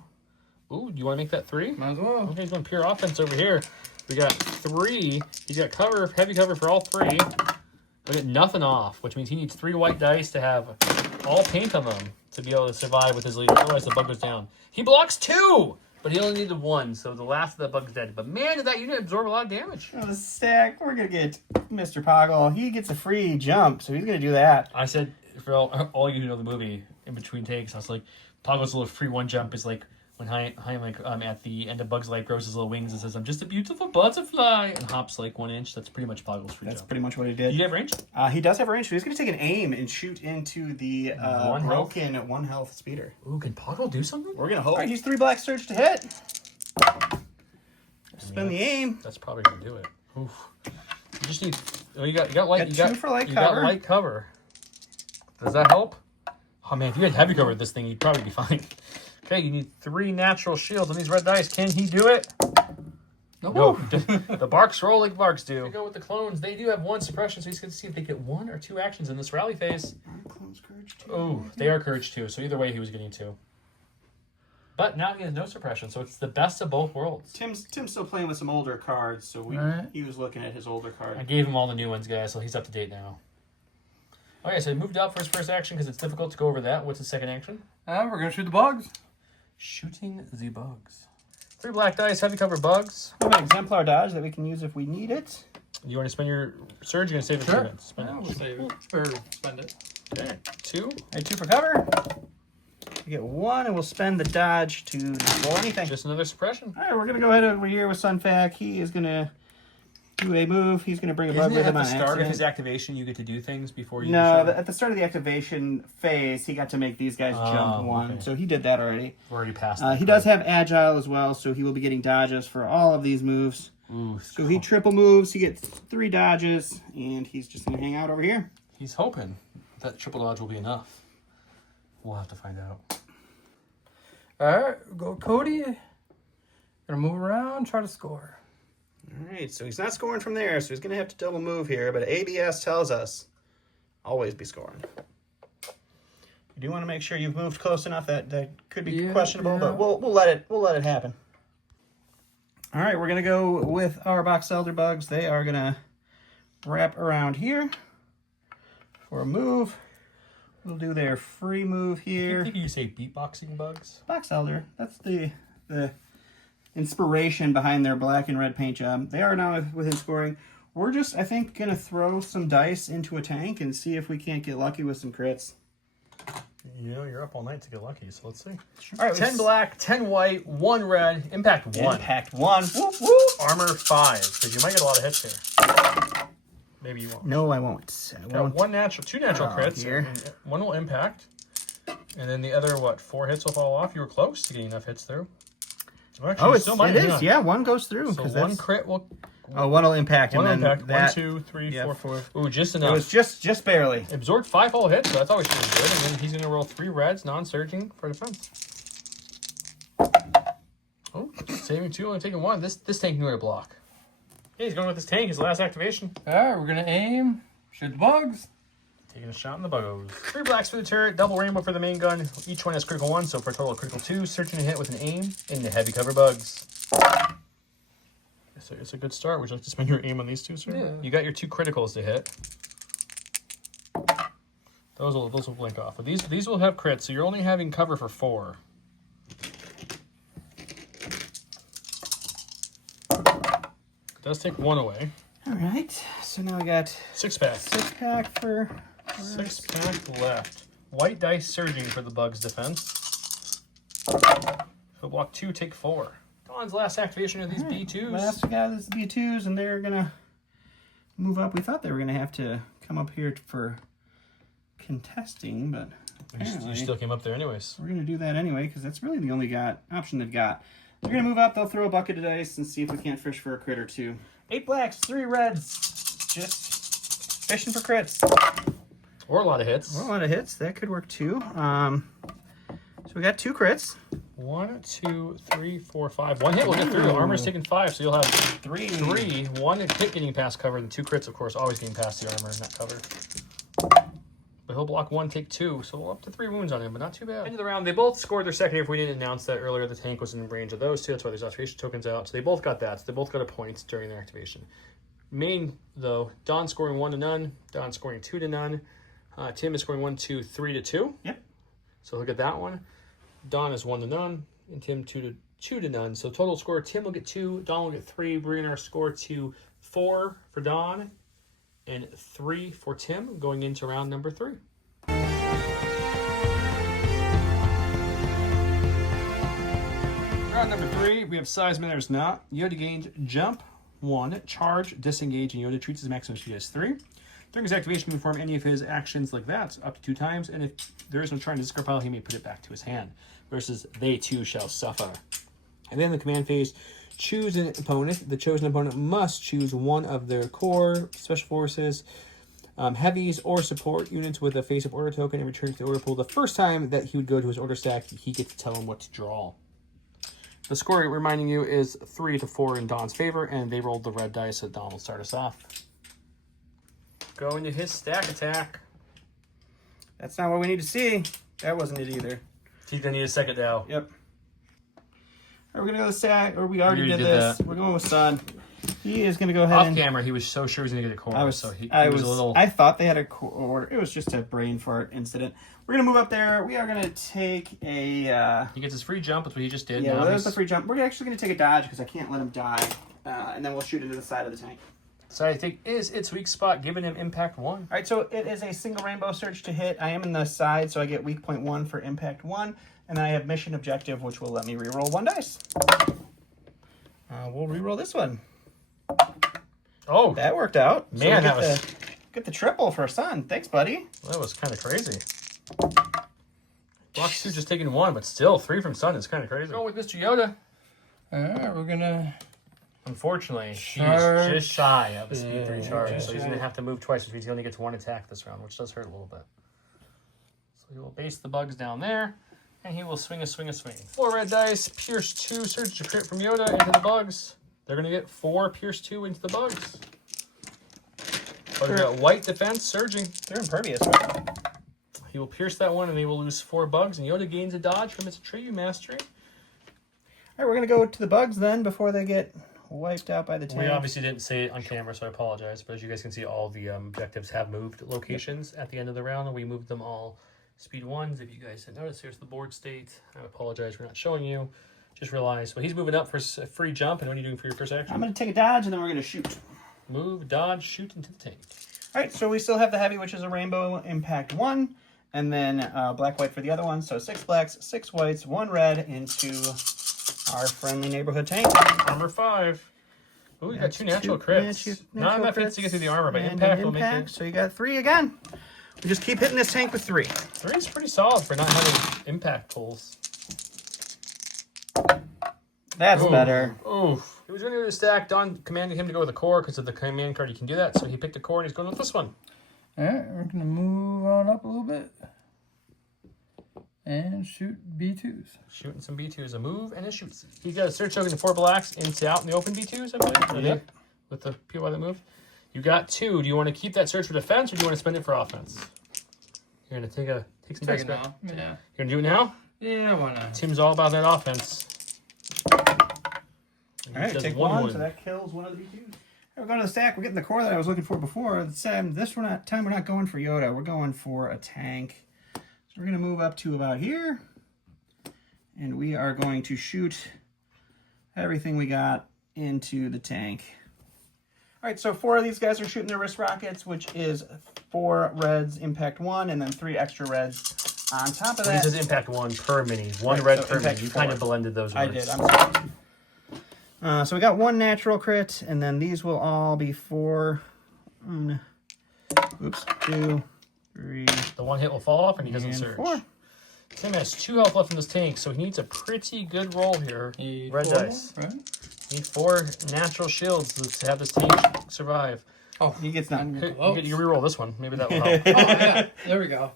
Ooh, do you want to make that 3? Might as well. Okay, he's going pure offense over here. We got 3. He's got cover, heavy cover for all 3. We got nothing off, which means he needs 3 white dice to have all paint on them to be able to survive with his leader. Otherwise, the bug goes down. He blocks 2, but he only needed 1, so the last of the bug's dead. But man, did that unit absorb a lot of damage. On the stack, we're going to get Mr. Poggle. He gets a free jump, so he's going to do that. I said, for all you who know the movie, in between takes, I was like, Poggle's little free 1 jump is like when Heinlein at the end of Bug's Life grows his little wings and says, "I'm just a beautiful butterfly," and hops like 1 inch. That's pretty much Poggle's free That's jump. pretty much what he did. Do you have range? He does have range, so he's going to take an aim and shoot into the broken 1 health speeder. Ooh, can Poggle do something? We're going to hope. All right, he's 3 black surge to hit. Spin the aim. That's probably going to do it. Oof. You just need... Oh, you got light... Got 2 for light you cover. got light cover. Does that help? Oh, man, if you had heavy cover with this thing, you'd probably be fine. Okay, you need 3 natural shields on these red dice. Can he do it? No. The barks roll like barks do. We go with the clones. They do have 1 suppression, so he's going to see if they get 1 or 2 actions in this rally phase. Clones courage 2. Oh, they are courage 2, so either way he was getting 2. But now he has no suppression, so it's the best of both worlds. Tim's still playing with some older cards, so he was looking at his older card. I gave him all the new ones, guys, so he's up to date now. Okay, so he moved up for his first action because it's difficult to go over that. What's his second action? We're going to shoot the bugs. Shooting the bugs. 3 black dice, heavy cover bugs. We have an exemplar dodge that we can use if we need it. You want to spend your surge? You're going to save it Sure. for it. Spend We'll it. save it. Or spend it. Okay, 2. I have 2 for cover. We get 1, and we'll spend the dodge to roll anything. Just another suppression. All right, we're going to go ahead over here with Sunfac. He is going to do a move. He's going to bring a bug Isn't with it him at on the start of accident. his activation you get to do things before you No, do at the start of the activation phase, he got to make these guys jump 1. okay. So he did that already. already passed that He does have Agile as well, so he will be getting dodges for all of these moves. Ooh, So he triple moves, he gets 3 dodges, and he's just going to hang out over here. he's hoping that triple dodge will be enough. We'll have to find out. All right, go Cody. Gonna move around, try to score. All right, so he's not scoring from there, so he's going to have to double move here, but ABS tells us always be scoring. You do want to make sure you've moved close enough that could be questionable, but we'll let it happen. All right, we're going to go with our box elder bugs. They are going to wrap around here for a move. We'll do their free move I here. think you say beatboxing bugs. Box elder, that's the inspiration behind their black and red paint job. They are now within scoring. We're just, I think, going to throw some dice into a tank and see if we can't get lucky with some crits. You know, you're up all night to get lucky, so let's see. All right, 10 black, 10 white, 1 red, impact 1. Impact 1. Whoop, whoop. Armor 5, because you might get a lot of hits here. Maybe you won't. No, I won't. I Got won't. 2 natural crits. Here. And 1 will impact. And then the other, 4 hits will fall off. You were close to getting enough hits through. Actually, Oh, you still might, it hang is. on. Yeah, 1 goes through. So 'cause 1 that's... crit will... Oh, 1 will impact. 1 will and then impact. that... 1, 2, 3, yeah, 4. 4. Ooh, just It enough. was just barely. Absorbed 5 whole hits, so that's always pretty good. And then he's going to roll 3 reds, non-surging, for defense. Oh, saving 2, only taking 1. This tank knew where to block. Yeah, he's going with his tank, his last activation. All right, we're gonna aim, shoot the bugs. Taking a shot in the buggos. 3 blacks for the turret, double rainbow for the main gun. Each one has critical 1, so for a total of critical 2. Searching to hit with an aim into heavy cover bugs. So it's a good start. Would you like to spend your aim on these 2, sir? Yeah. You got your 2 criticals to hit. Those will blink off. But these will have crits, so you're only having cover for 4. It does take 1 away. All right. So now we got 6-pack. 6-pack for... 6-pack left. White dice surging for the Bugs defense. So block 2, take 4. Dawn's last activation of these B2s. Last we got is the B2s, and they're going to move up. We thought they were going to have to come up here for contesting, but You still came up there anyways. we're going to do that anyway, because that's really the only option they've got. They're going to move up. They'll throw a bucket of dice and see if we can't fish for a crit or 2. 8 blacks, 3 reds. Just fishing for crits. Or a lot of hits. Well, a lot of hits. That could work too. So we got 2 crits. 1, 2, 3, 4, 5. 1 hit will get through. Armor's taking 5, so you'll have 3. 1 hit getting past cover, and 2 crits, of course, always getting past the armor and not cover. But he'll block 1, take 2, so up to 3 wounds on him, but not too bad. End of the round, they both scored their second if we didn't announce that earlier. The tank was in range of those 2. That's why there's activation tokens out. So they both got that. So they both got a point during their activation. Main, though, Dawn scoring 1 to none. Dawn scoring 2 to none. Tim is scoring 1, 2, 3 to 2. Yep. So look at that one. Dawn is 1 to none, and Tim 2 to none. So total score, Tim will get 2, Dawn will get 3, bringing our score to 4 for Dawn and 3 for Tim going into round number 3. Round number 3, we have size matters not. Yoda gains jump 1, charge, disengage, and Yoda treats his maximum speed as 3. During his activation, he can perform any of his actions like that up to 2 times, and if there is no trying to discard pile, he may put it back to his hand. Versus they too shall suffer. And then the command phase, choose an opponent. The chosen opponent must choose one of their core, special forces, heavies, or support units with a face-up order token and return to the order pool. The first time that he would go to his order stack, he gets to tell him what to draw. The score, reminding you, is 3 to 4 in Dawn's favor, and they rolled the red dice, so Dawn will start us off. Go into his stack attack. That's not what we need to see. That wasn't it either. He's gonna need a second now. Yep. We're going to go to stack, or we already You did did this. that. We're going with Sun. He is going to go ahead Off and... camera, he was so sure he was going to get a corner. I was a little... I thought they had a order. It was just a brain fart incident. We're going to move up there. We are going to take a... He gets his free jump. That's what he just did. Yeah, Now well, there's he's- the free jump. We're actually going to take a dodge because I can't let him die. And then we'll shoot into the side of the tank. So I think is its weak spot, giving him impact 1. All right, so it is a single rainbow surge to hit. I am in the side, so I get weak point 1 for impact 1. And then I have mission objective, which will let me reroll 1 dice. We'll reroll this one. Oh, That worked out. So Man, we that was- get the triple for Sun. Thanks, buddy. that was kind of crazy. Block 2 just taking 1, but still 3 from Sun is kind of crazy. Go with Mr. Yoda. Alright, we're gonna... Unfortunately, he's Charge. just shy of a speed 3 Yeah, charge, okay. so he's going to have to move twice, which means he only gets 1 attack this round, which does hurt a little bit. So he will base the bugs down there, and he will swing a swing. 4 red dice, pierce 2, surge to crit from Yoda into the bugs. They're going to get 4 pierce 2 into the bugs. But we got white defense surging. They're impervious, right? He will pierce that one, and they will lose 4 bugs, and Yoda gains a dodge from his Atreyu mastery. All right, we're going to go to the bugs then before they get wiped out by the tank. We obviously didn't say it on camera, so I apologize. But as you guys can see, all the objectives have moved locations at the end of the round, and we moved them all speed 1s. If you guys didn't notice, here's the board state. I apologize for not showing you. Just realized, well, he's moving up for a free jump, and what are you doing for your first action? I'm going to take a dodge, and then we're going to shoot. Move, dodge, shoot into the tank. All right, so we still have the heavy, which is a rainbow impact 1, and then black-white for the other one. So 6 blacks, 6 whites, 1 red into our friendly neighborhood tank. Armor 5. Ooh, you got That's 2 natural two crits. Not natural enough hits to crits get through the armor, but and impact an will make impact. it. So you got 3 again. We just keep hitting this tank with 3. 3 is pretty solid for not having impact pulls. That's Ooh. better. Oof. He was going to go to stack. Don commanded him to go with a core because of the command card. You can do that. So he picked a core and he's going with this one. Alright, we're gonna move on up a little bit. And shoot B2s. Shooting some B2s, a move and a shoot. He's got a search token to 4 blacks into out in the open B2s, I believe. Are Yep. they with the PY that move. You got 2. Do you want to keep that search for defense or do you want to spend it for offense? You're going to take some dice back. Yeah. You're going to do it now? Yeah, why not? Tim's all about that offense. All right, take 1, so that kills one of the B2s. We're going to the stack. We're getting the core that I was looking for before. This time we're not going for Yoda. We're going for a tank. So we're going to move up to about here. And we are going to shoot everything we got into the tank. All right, so 4 of these guys are shooting their wrist rockets, which is 4 reds, impact 1, and then 3 extra reds on top of When he that. says impact 1 per mini, 1 Right, red so per mini. impact You 4. kind of blended those words. I did. I'm sorry. So we got 1 natural crit, and then these will all be 4. 2, 3, The 1 hit will fall off and he doesn't and surge. 4. Tim has 2 health left in this tank, so he needs a pretty good roll here. Need Red 4 dice. more, right? Need 4 natural shields to have this tank survive. Oh, He gets none. Hey, close. you reroll this one. Maybe that will help. Oh, yeah. There we go.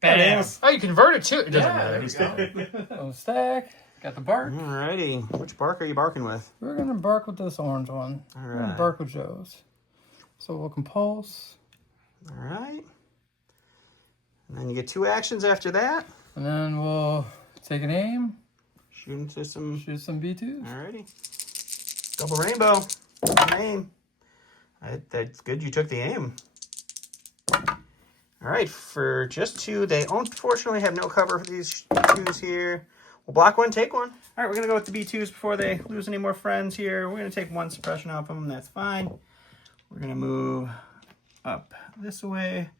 Bam. Oh, you convert it too. It doesn't Yeah, matter. there He's we fine. On stack. Got the bark. Alrighty. Which bark are you barking with? We're gonna bark with this orange one. We're gonna Alright. bark with Joe's. So we'll compulse. Alright. And then you get 2 actions after that. And then we'll take an aim. Shoot into some... Shoot some B2s. Alrighty. Double rainbow. Double aim. That's good you took the aim. Alright, for just 2, they unfortunately have no cover for these 2s here. We'll block 1, take 1. Alright, we're going to go with the B2s before they lose any more friends here. We're going to take 1 suppression off them, that's fine. We're going to move up this way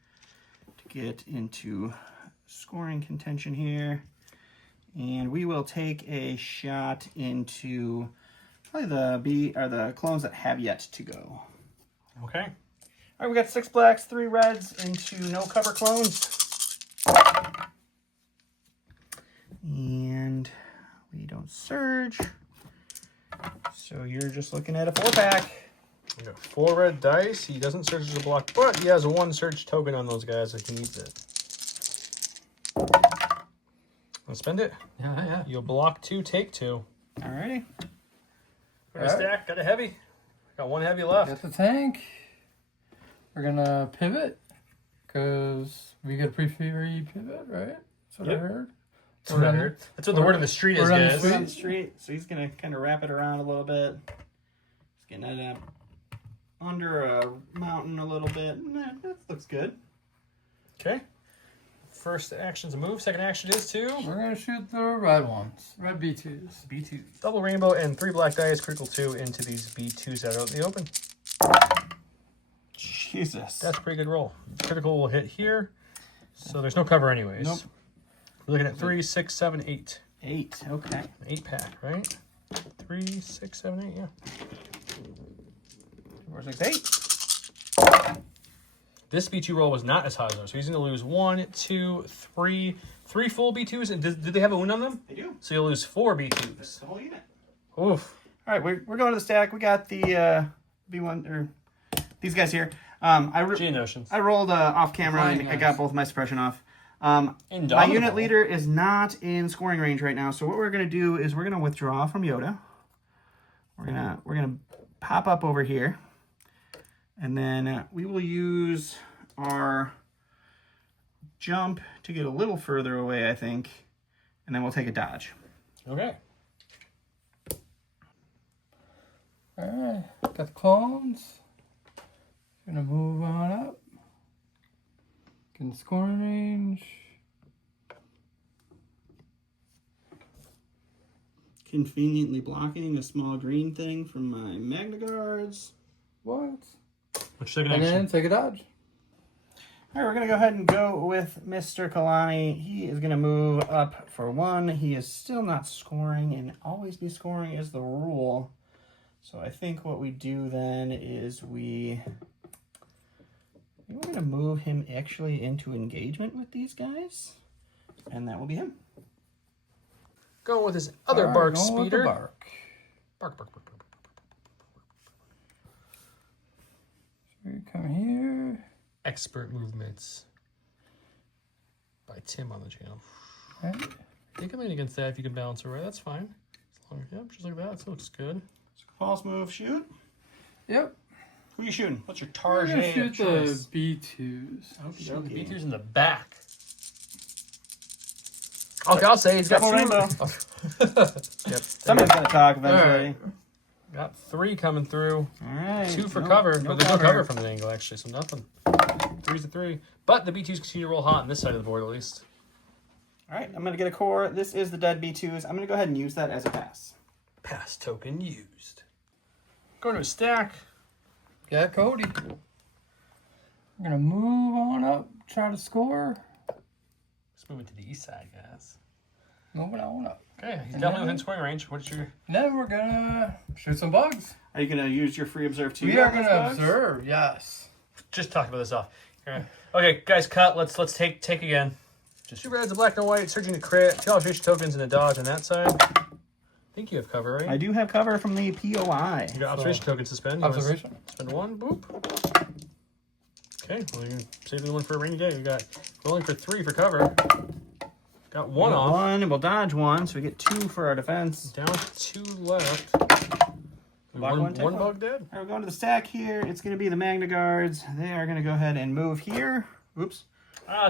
to get into scoring contention here. And we will take a shot into probably the clones that have yet to go. Okay. All right, we got 6 blacks, 3 reds into no cover clones. And we don't surge. So you're just looking at a 4-pack. We got 4 red dice. He doesn't surge as a block, but he has a 1 surge token on those guys if he needs it. Let's spend it. Yeah. You'll block 2, take 2. Alrighty. Got a stack, got a heavy. Got 1 heavy left. Got the tank. We're gonna pivot because we get a pre-free pivot, right? That's what Yep. I heard. That's what I heard. That's what the word on the street is, Word on the guys. street. On the street. So he's gonna kind of wrap it around a little bit. Just getting it up under a mountain a little bit. Nah, that looks good. Okay. First action's a move. Second action is to We're gonna shoot the red ones. Red B2s. B2. Double rainbow and 3 black dice. Critical 2 into these B2s that are out in the open. Jesus. That's a pretty good roll. Critical will hit here. So there's no cover anyways. Nope. We're looking at 3, 6, 7, 8. 8. Okay. 8 pack, right? 3, 6, 7, 8, yeah. 4, 6, 8. This B2 roll was not as high as ours, so he's going to lose 1, 2, 3, 3 full B2s. And did they have a wound on them? They do. So you'll lose 4 B2s. That's the whole unit. Oof. All right, we're going to the stack. We got the B1 or these guys here. G notions. I rolled off camera and I got both my suppression off. My unit leader is not in scoring range right now, so what we're gonna do is we're gonna withdraw from Yoda. We're gonna pop up over here, and then we will use our jump to get a little further away, I think, and then we'll take a dodge. Okay. All right, got the clones. Gonna move on up. Get in scoring range. Conveniently blocking a small green thing from my Magna Guards. What? Which second And action? then take a dodge. All right, we're going to go ahead and go with Mr. Kalani. He is going to move up for 1. He is still not scoring, and always be scoring is the rule. So I think what we do then is we're going to move him actually into engagement with these guys, and that will be him. Going with his other All right, bark going with the speeder. bark. Bark, bark, bark, bark, bark. So you come here. Expert movements by Tim on the channel. Right. You can lean against that if you can balance it right. That's fine. As long as, yep, just like that. That looks good. False move, shoot. Yep. Who are you shooting? What's your We're target gonna of shoot the choice? B2s. Shoot the B2s in the back. Okay, I'll say he's got Double 2. rainbow. Yep. Somebody's going to talk eventually. All Got 3 coming through. All right. 2 for No- cover, no but there's no cover. cover from the angle actually, so nothing. 3's a 3. But the B2s continue to roll hot on this side of the board at least. All right, I'm going to get a core. This is the dead B2s. I'm going to go ahead and use that as a pass. Pass token used. Going to a stack. Got Cody. We're gonna move on up, try to score. Let's move it to the east side, guys. Moving on up. Okay, he's And definitely then- within scoring range. What's your... Then we're gonna shoot some bugs. Are you going to use your free observe too? We are on those gonna bugs? observe, yes. Just talked about this off. Okay, guys, cut. Let's take again. Just 2 reds, a black and a white, surging to crit. 2 observation tokens and a dodge on that side. I think you have cover, right? I do have cover from the POI. You got observation token suspend. You wanna Observation. Spend 1, boop. Okay, well, you're saving the 1 for a rainy day. You got rolling for 3 for cover. Got 1 off. 1, we'll dodge 1, so we get 2 for our defense. Down to 2 left. Block one, take One one. bug dead. All right, we're going to the stack here. It's going to be the Magna Guards. They are going to go ahead and move here. Oops.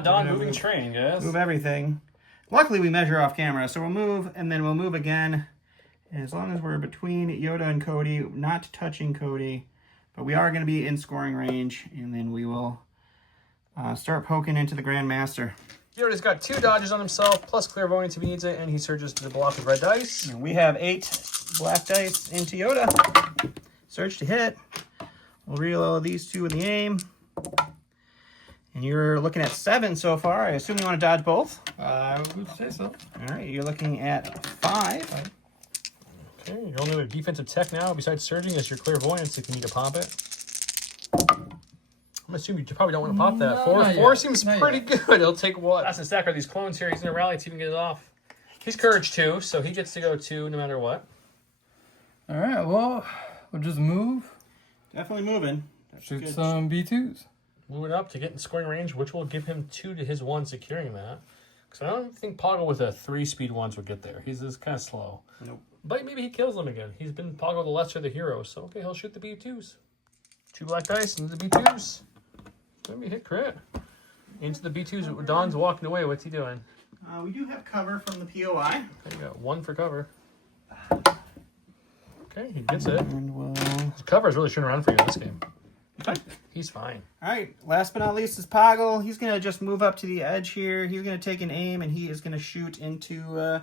Don We're moving gonna train, guys. Move everything. Luckily, we measure off camera, so we'll move, and then we'll move again. As long as we're between Yoda and Cody, not touching Cody. But we are going to be in scoring range, and then we will start poking into the Grandmaster. Yoda's got 2 dodges on himself, plus clairvoyance if he needs it, and he surges to the block with red dice. And we have 8 black dice into Yoda. Surge to hit. We'll reload these 2 in the aim. And you're looking at 7 so far. I assume you want to dodge both? I would say so. All right, you're looking at 5. Okay, your only other defensive tech now, besides surging, is your clairvoyance if you need to pop it. I'm assuming you probably don't want to pop that. No, 4 not 4 yet. seems Not pretty yet. good. He'll take what? That's the stack are these clones here. He's going to rally to even get it off. He's courage 2, so he gets to go 2 no matter what. All right, well, we'll just move. Definitely moving. That's Shoot good. some B2s. Moving up to get in scoring range, which will give him 2 to his 1, securing that. Because I don't think Poggle with a 3-speed 1s would get there. He's just kind of slow. Nope. But maybe he kills them again. He's been Poggle the lesser of the heroes. So, okay, he'll shoot the B2s. 2 black dice into the B2s. Maybe hit crit. Into the B2s. Don's walking away. What's he doing? We do have cover from the POI. Okay, you got 1 for cover. Okay, he gets it. And we'll... His cover is really shooting around for you in this game. Okay. He's fine. All right, last but not least is Poggle. He's going to just move up to the edge here. He's going to take an aim, and he is going to shoot into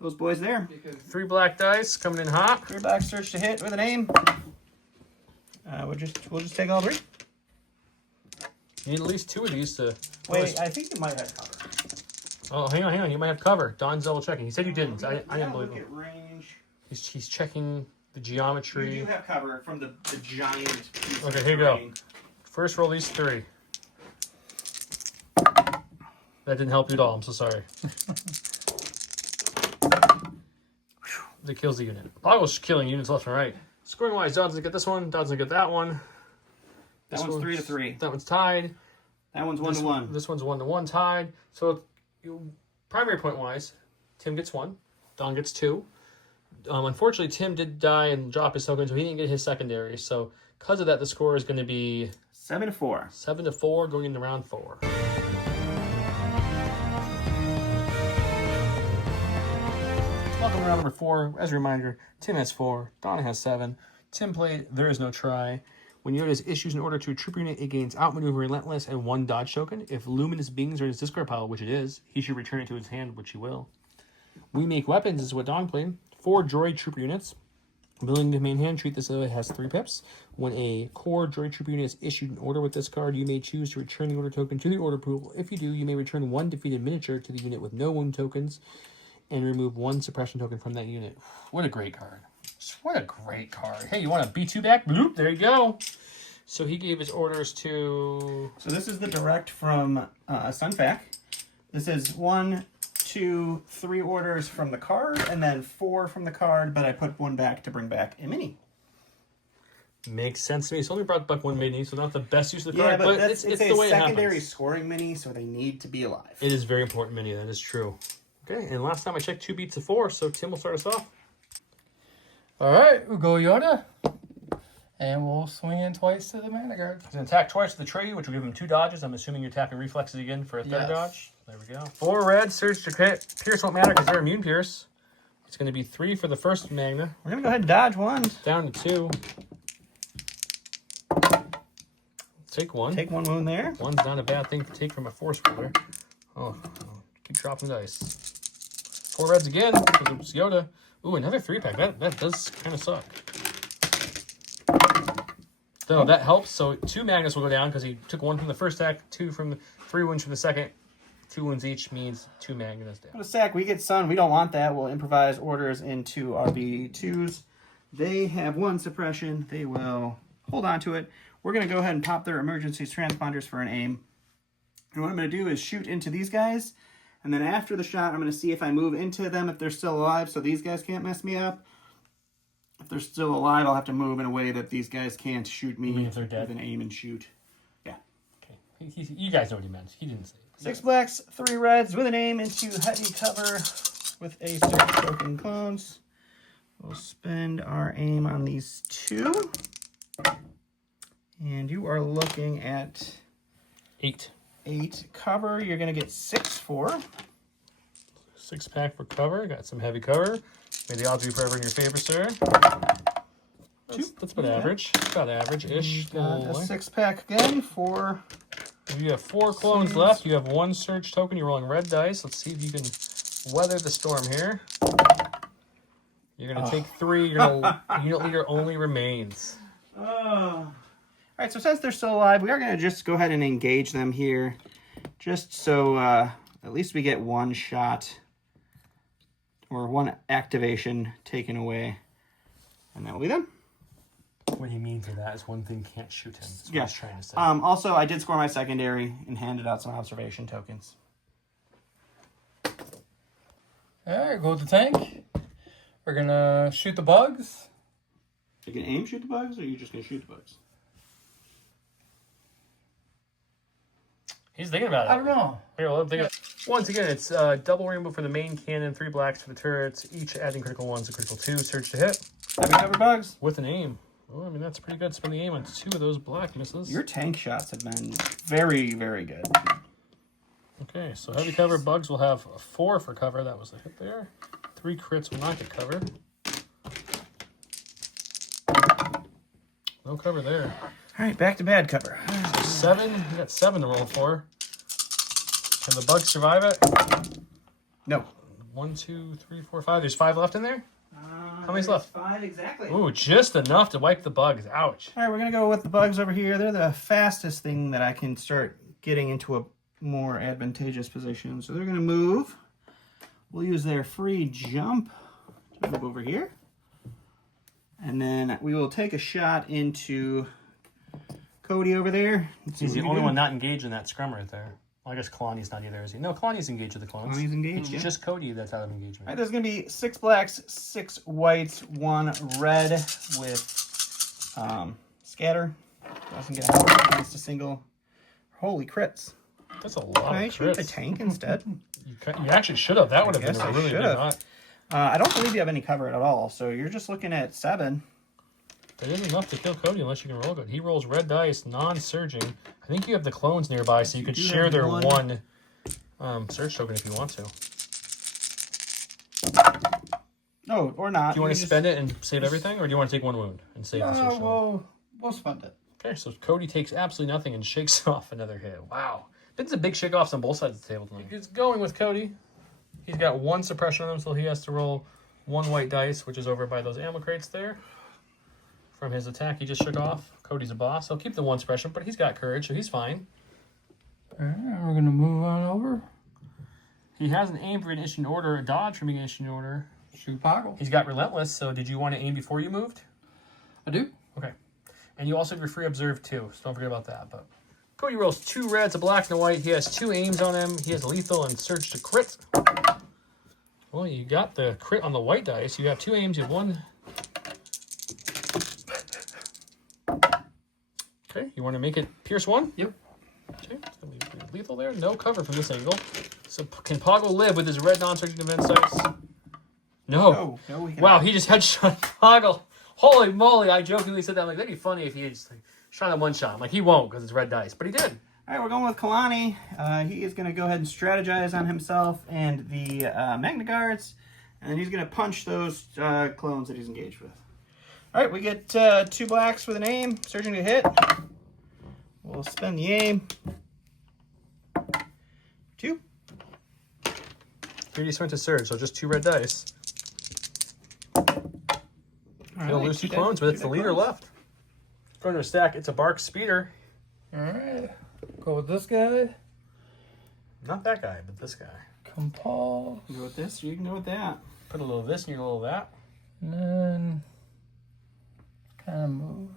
those boys there. 3 black dice coming in hot. 3 black search to hit with an aim. We'll just take all 3. You need at least 2 of these to... Wait, I think you might have cover. Oh, hang on. You might have cover. Don's double checking. He said you didn't. I didn't believe look him. at range. He's checking the You geometry. do have cover from the giant piece Okay, of here you go. terrain. First roll these 3. That didn't help you at all. I'm so sorry. That kills the unit. Boggle's killing units left and right. Scoring wise, Don doesn't get this one. Don doesn't get that one. That one's 3 to 3. That one's tied. That one's 1 to 1. This one's 1 to 1 tied. So, primary point wise, Tim gets 1. Don gets 2. Unfortunately, Tim did die and drop his token, so he didn't get his secondary. So, because of that, the score is going to be 7 to 4. 7 to 4 going into round 4. Welcome to round number 4. As a reminder, Tim has 4, Donna has 7. Tim played There Is No Try. When Yoda issues an order to a troop unit, it gains Outmaneuver Relentless and 1 dodge token. If Luminous Beings are in his discard pile, which it is, he should return it to his hand, which he will. We Make Weapons is what Don played. 4 droid troop units. Ability to main hand, treat this as it has 3 pips. When a core droid troop unit is issued an order with this card, you may choose to return the order token to the order pool. If you do, you may return 1 defeated miniature to the unit with no wound tokens and remove 1 suppression token from that unit. What a great card. What a great card. Hey, you want a B2 back? Bloop, there you go. So he gave his orders to... So this is the direct from Sunfac. This is 1, 2, 3 orders from the card, and then 4 from the card, but I put 1 back to bring back a mini. Makes sense to me. It's only brought back 1 mini, so not the best use of the Yeah, card, but it's a the way it secondary happens. scoring mini, so they need to be alive. It is very important mini, that is true. Okay, and last time I checked 2 beats of 4, so Tim will start us off. All right, we'll go Yoda. And we'll swing in twice to the Mana Guard. He's going to attack twice to the tree, which will give him 2 dodges. I'm assuming you're tapping reflexes again for a 3rd Yes. dodge. There we go. 4 red, surge to hit. Pierce won't matter because they're immune pierce. It's going to be 3 for the first Magna. We're going to go ahead and dodge 1. Down to 2. Take 1. Take 1 wound there. 1's not a bad thing to take from a force roller. Oh, keep dropping dice. 4 reds again, because it was Yoda. Ooh, another 3-pack. That does kind of suck. So that helps. So 2 Magnus will go down because he took 1 from the first attack, 2 from the 3 wounds from the second. 2 wounds each means 2 Magnus down. Put a sack. We get Sun. We don't want that. We'll improvise orders into our B2s. They have 1 suppression. They will hold on to it. We're going to go ahead and pop their emergency transponders for an aim. And what I'm going to do is shoot into these guys. And then after the shot, I'm going to see if I move into them if they're still alive, so these guys can't mess me up. If they're still alive, I'll have to move in a way that these guys can't shoot me Even if they're dead? with an aim and shoot. Yeah. Okay. You guys know what he meant. He didn't say it. 6 blacks, 3 reds with an aim into heavy cover with a search token clones. We'll spend our aim on these 2. And you are looking at 8. 8 cover. You're going to get 6 for. 6-pack for cover. Got some heavy cover. May the odds be forever in your favor, sir. That's about average. About average-ish. Got a 6-pack again for. You have 4 clones left. You have 1 surge token. You're rolling red dice. Let's see if you can weather the storm here. You're going to take 3. Unit leader only remains. All right, so since they're still alive, we are going to just go ahead and engage them here. Just so at least we get 1 shot or 1 activation taken away. And that will be them. What he means by that is one thing can't shoot him. That's what Yeah. he's trying to say. Also, I did score my secondary and handed out some observation tokens. All right, go with the tank. We're going to shoot the bugs. You can aim shoot the bugs, or are you just going to shoot the bugs? He's thinking about it. I don't know. Here, well, I'm thinking. Once again, it's double rainbow for the main cannon, 3 blacks for the turrets, each adding critical 1s and critical 2. Surge to hit Heavy cover bugs. with an aim. Oh, I mean, that's pretty good. Spend the aim on 2 of those black misses. Your tank shots have been very, very good. Okay, so heavy cover bugs will have 4 for cover. That was the hit there. 3 crits will not get covered. No cover there. All right, back to bad cover. So 7. You got 7 to roll for. Can the bugs survive it? No. 1, 2, 3, 4, 5. There's 5 left in there? How many's left? 5 exactly. Ooh, just enough to wipe the bugs. Ouch. All right, we're going to go with the bugs over here. They're the fastest thing that I can start getting into a more advantageous position. So they're going to move. We'll use their free jump to move over here. And then we will take a shot into Cody over there. He's the only one not engaged in that scrum right there. Well, I guess Kalani's not either, is he? No, Kalani's engaged with the clones. Kalani's engaged, It's just Cody that's out of engagement. All right, there's going to be 6 blacks, 6 whites, 1 red with scatter. Doesn't get out against a single. Holy crits. That's a lot of Can I shoot the crits. tank instead? You actually should have. That would have been guess a I really should big have. knot. I don't believe you have any cover at all, so you're just looking at 7. That isn't enough to kill Cody unless you can roll good. He rolls red dice, non-surging. I think you have the clones nearby, so you could do share have their one. surge token if you want to. No, or not. Do you want to spend it and save everything, or do you want to take 1 wound and save the surge token? We'll spend it. Okay, so Cody takes absolutely nothing and shakes off another hit. Wow. Been some big shake-offs on both sides of the table tonight. He's going with Cody. He's got 1 suppression on him, so he has to roll 1 white dice, which is over by those ammo crates there. From his attack he just shook off. Cody's a boss. He'll keep the 1 suppression, but he's got courage, so he's fine. All right, we're going to move on over. He has an aim for ignition order, a dodge from ignition order. Shoot Poggle. He's got relentless, so did you want to aim before you moved? I do. Okay. And you also have your free observe too, so don't forget about that. But Cody rolls 2 reds, a black and a white. He has 2 aims on him. He has lethal and surge to crit. Well, you got the crit on the white dice. You have 2 aims. You have 1. Okay, you want to make it pierce 1? Yep. Okay, it's going to be lethal there. No cover from this angle. So can Poggle live with his red non-surging defense dice? No. No, we can. Wow, he just headshot Poggle. Holy moly, I jokingly said that. I'm like, that'd be funny if he had just shot him 1 shot. I'm like, he won't because it's red dice. But he did. All right, we're going with Kalani. He is going to go ahead and strategize on himself and the Magna Guards. And he's going to punch those clones that he's engaged with. All right, we get 2 blacks with an aim, surging to hit. We'll spend the aim. 2. 3D swing to surge, so just 2 red dice. He'll lose 2 clones, but it's the leader left. Going to a stack, it's a Bark Speeder. All right. Go with this guy. Not that guy, but this guy. Compulse. You can go with this, or you can go with that. Put a little of this and a little of that. And then kind of move.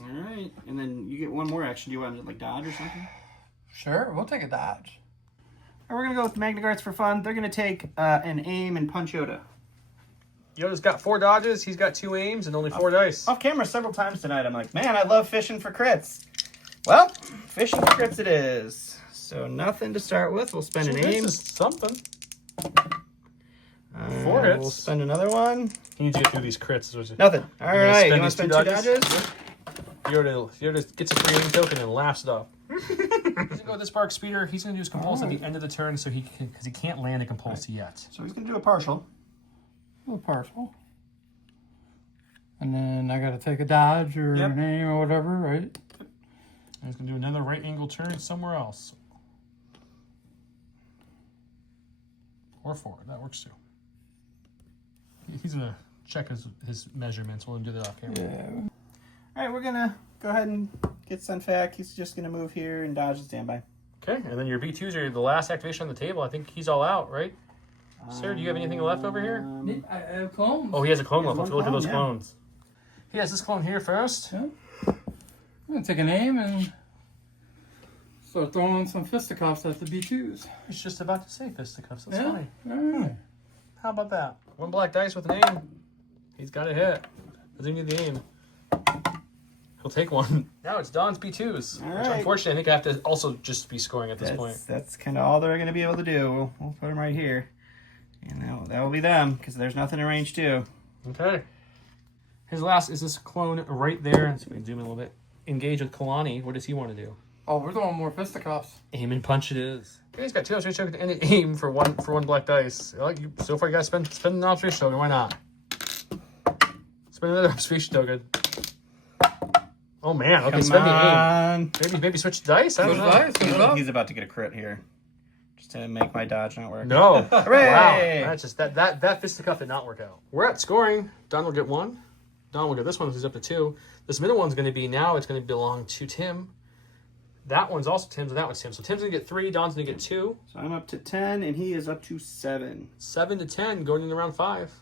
All right, and then you get 1 more action. Do you want to like dodge or something? Sure, we'll take a dodge. All right, we're going to go with the Magna Guards for fun. They're going to take an aim and punch Yoda. Yoda's got 4 dodges, he's got 2 aims, and only 4 dice. Off camera several times tonight, I'm like, man, I love fishing for crits. Well, fishing for crits it is. So nothing to start with. We'll spend an aim. This is something. 4 hits. We'll spend another one. You need to get through these crits. Nothing. All gonna right, spend you want these to spend 2 2 dodges? Yoda gets a free aim token and laughs it off. He's going to go with this Bark Speeder. He's going to do his compulse at the end of the turn so because he can't land a compulse yet. So he's going to do a partial. A little partial. And then I got to take a dodge or an aim or whatever, right? And he's going to do another right angle turn somewhere else. Or forward. That works too. He's going to check his measurements. We'll do that off camera. Yeah. All right, we're going to go ahead and get Sunfac. He's just going to move here and dodge and standby. Okay, and then your B2s are the last activation on the table. I think he's all out, right? Sir, do you have anything left over here? I have clones. Oh, he has a clone left. He has Let's look at one those clone, yeah. clones. He has this clone here first. Yeah. I'm going to take an aim and start throwing some fisticuffs at the B2s. He's just about to say fisticuffs. That's Yeah. funny. All right. How about that? 1 black dice with an aim. He's got a hit. Doesn't even need the aim. He'll take 1. Now it's Don's B2s. All Which right. unfortunately, I think I have to also just be scoring at this point. That's kind of all they're going to be able to do. We'll put them right here. And that will be them, because there's nothing in range 2. Okay. His last is this clone right there. Let's see if we can zoom in a little bit. Engage with Kalani. What does he want to do? Oh, we're throwing more fisticuffs. Aim and punch it is. You guys got 2 observation tokens and an aim for one black dice. So far, you guys spend an observation token. Why not? Spend another observation token. Oh man. Okay, spend the aim. Maybe switch the dice. I don't know. He's about to get a crit here, just to make my dodge not work. No. Hooray! Wow. That's just that fisticuff did not work out. We're at scoring. Don will get 1. Don will get this one. He's up to 2. This middle one's going to be now. It's going to belong to Tim. That one's also Tim's, and that one's Tim's. So Tim's going to get 3, Don's going to get 2. So I'm up to 10, and he is up to 7. 7 to 10 going into round 5.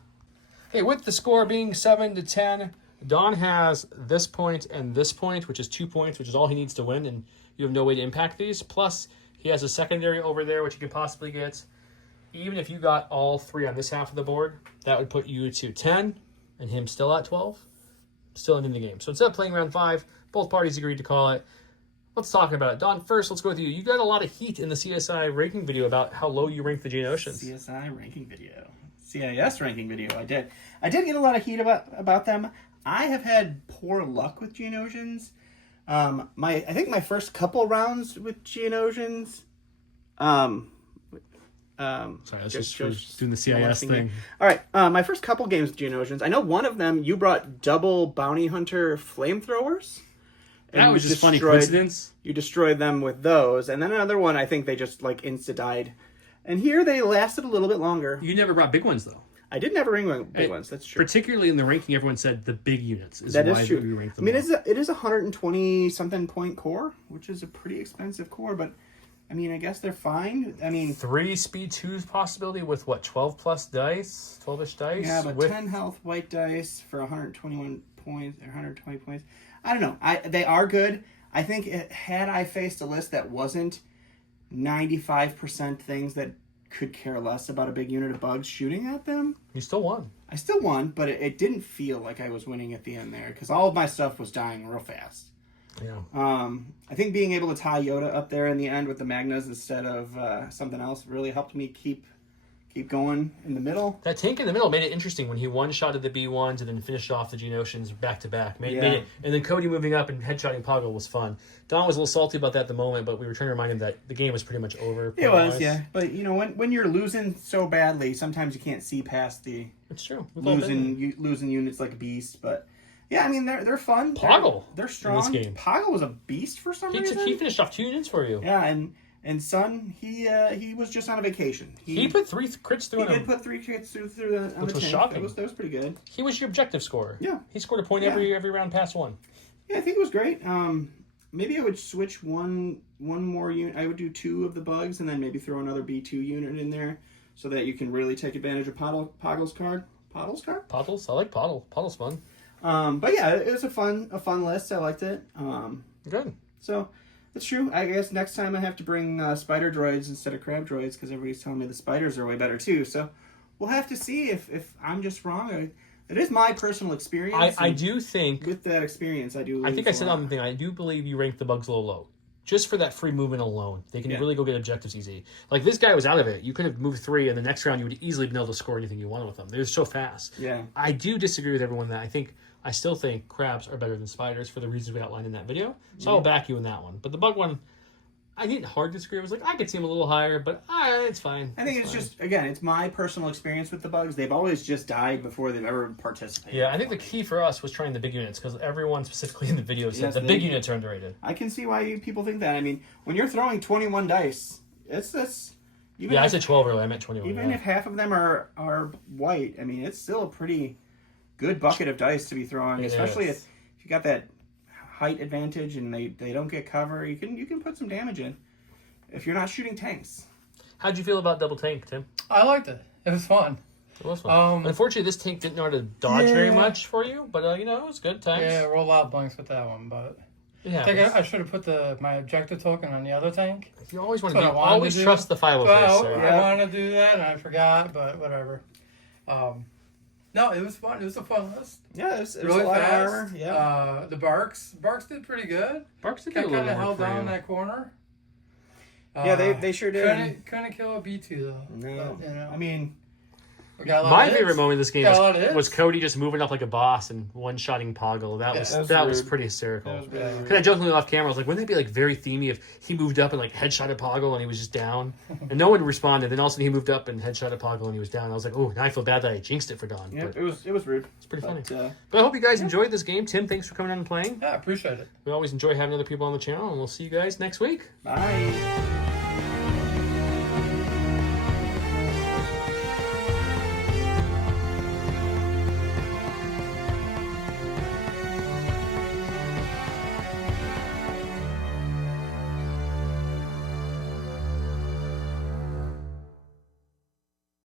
Okay, with the score being 7 to 10, Don has this point and this point, which is 2 points, which is all he needs to win, and you have no way to impact these. Plus, he has a secondary over there, which you could possibly get. Even if you got all 3 on this half of the board, that would put you to 10, and him still at 12, still in the game. So instead of playing round 5, both parties agreed to call it. Let's talk about it. Don, first, let's go with you. You got a lot of heat in the CSI ranking video about how low you rank the Geonosians. CSI ranking video. CIS ranking video, I did. I did get a lot of heat about them. I have had poor luck with Geonosians. I think my first couple rounds with Geonosians. Sorry, let's just doing the CIS thing. All right, my first couple games with Geonosians. I know one of them you brought double bounty hunter flamethrowers. That was just funny coincidence. You destroyed them with those, and then another one. I think they just like insta died. And here they lasted a little bit longer. You never brought big ones though. I did never ring big ones. That's true. Particularly in the ranking, everyone said the big units is that why is true. we ranked them. I mean, it is a 120 something point core, which is a pretty expensive core, but I mean, I guess they're fine. I mean, 3 speed 2s possibility with what, 12 plus dice, 12ish dice. Yeah, but 10 health white dice for 121 points or 120 points. I don't know. They are good. I think had I faced a list that wasn't 95% things that could care less about a big unit of bugs shooting at them, you still won. I still won, but it didn't feel like I was winning at the end there because all of my stuff was dying real fast. Yeah. I think being able to tie Yoda up there in the end with the Magnas instead of something else really helped me keep going in the middle. That tank in the middle made it interesting when he one-shotted the B1s and then finished off the Geonosians back-to-back. Made it. And then Cody moving up and headshotting Poggle was fun. Don was a little salty about that at the moment, but we were trying to remind him that the game was pretty much over. It was, yeah. But, you know, when you're losing so badly, sometimes you can't see past the... It's true. Losing units like a beast, but... Yeah, I mean, they're fun. Poggle. They're strong. In this game. Poggle was a beast for some reason. He finished off 2 units for you. Yeah, and Sun, he was just on a vacation. He put 3 crits through. He did put 3 crits through which was shocking. That was pretty good. He was your objective scorer. Yeah, he scored a point every round past 1. Yeah, I think it was great. Maybe I would switch one more unit. I would do 2 of the bugs, and then maybe throw another B2 unit in there, so that you can really take advantage of Poggle's card. Poggle's card? Poggle's? I like Poggle. Poggle's fun. But yeah, it was a fun list. I liked it. Good. So. It's true. I guess next time I have to bring spider droids instead of crab droids because everybody's telling me the spiders are way better too. So we'll have to see if I'm just wrong. It is my personal experience. I do think... With that experience, I do... I think I said on the thing, I do believe you rank the bugs a little low. Just for that free movement alone. They can really go get objectives easy. Like, this guy was out of it. You could have moved 3, and the next round you would easily been able to score anything you wanted with them. They were so fast. Yeah. I do disagree with everyone that I still think crabs are better than spiders for the reasons we outlined in that video. So I'll back you in that one. But the bug one... I didn't hard disagree. I was like, I could see him a little higher, but it's fine. I think it's just, again, it's my personal experience with the bugs. They've always just died before they've ever participated. Yeah, I think the key for us was trying the big units, because everyone specifically in the video said the big units are underrated. I can see why people think that. I mean, when you're throwing 21 dice, it's this... I said 12 earlier. I meant 21. Even if half of them are white, I mean, it's still a pretty good bucket of dice to be throwing, especially if you got that height advantage and they don't get cover. You can put some damage in if you're not shooting tanks. How'd you feel about double tank, Tim? I liked it. It was fun. It was fun. Unfortunately, this tank didn't know how to dodge very much for you, but it was good times. Yeah, roll out blanks with that one, but I think I should have put my objective token on the other tank. You always want to always trust the 501st. I wanted to do that and I forgot, but whatever. No, it was fun. It was a fun list. Yeah, it was really a lot fast. of armor. Yeah. The Barks did pretty good. Barks did kind of held down that corner. Yeah, they sure did. Couldn't kill a B2 though. No, but, I mean, We got a lot My of hits. favorite moment of this game Got a lot of hits. was Cody just moving up like a boss and one-shotting Poggle. That was rude. pretty hysterical. That was really rude. Because I jokingly off camera, I was like, wouldn't that be like very themey if he moved up and like headshotted Poggle and he was just down? And no one responded. Then all of a sudden he moved up and headshotted Poggle and he was down. I was like, oh, now I feel bad that I jinxed it for Don. Yeah, But it was rude. it's pretty funny. But, But I hope you guys enjoyed this game. Tim, thanks for coming on and playing. Yeah, I appreciate it. We always enjoy having other people on the channel, and we'll see you guys next week. bye.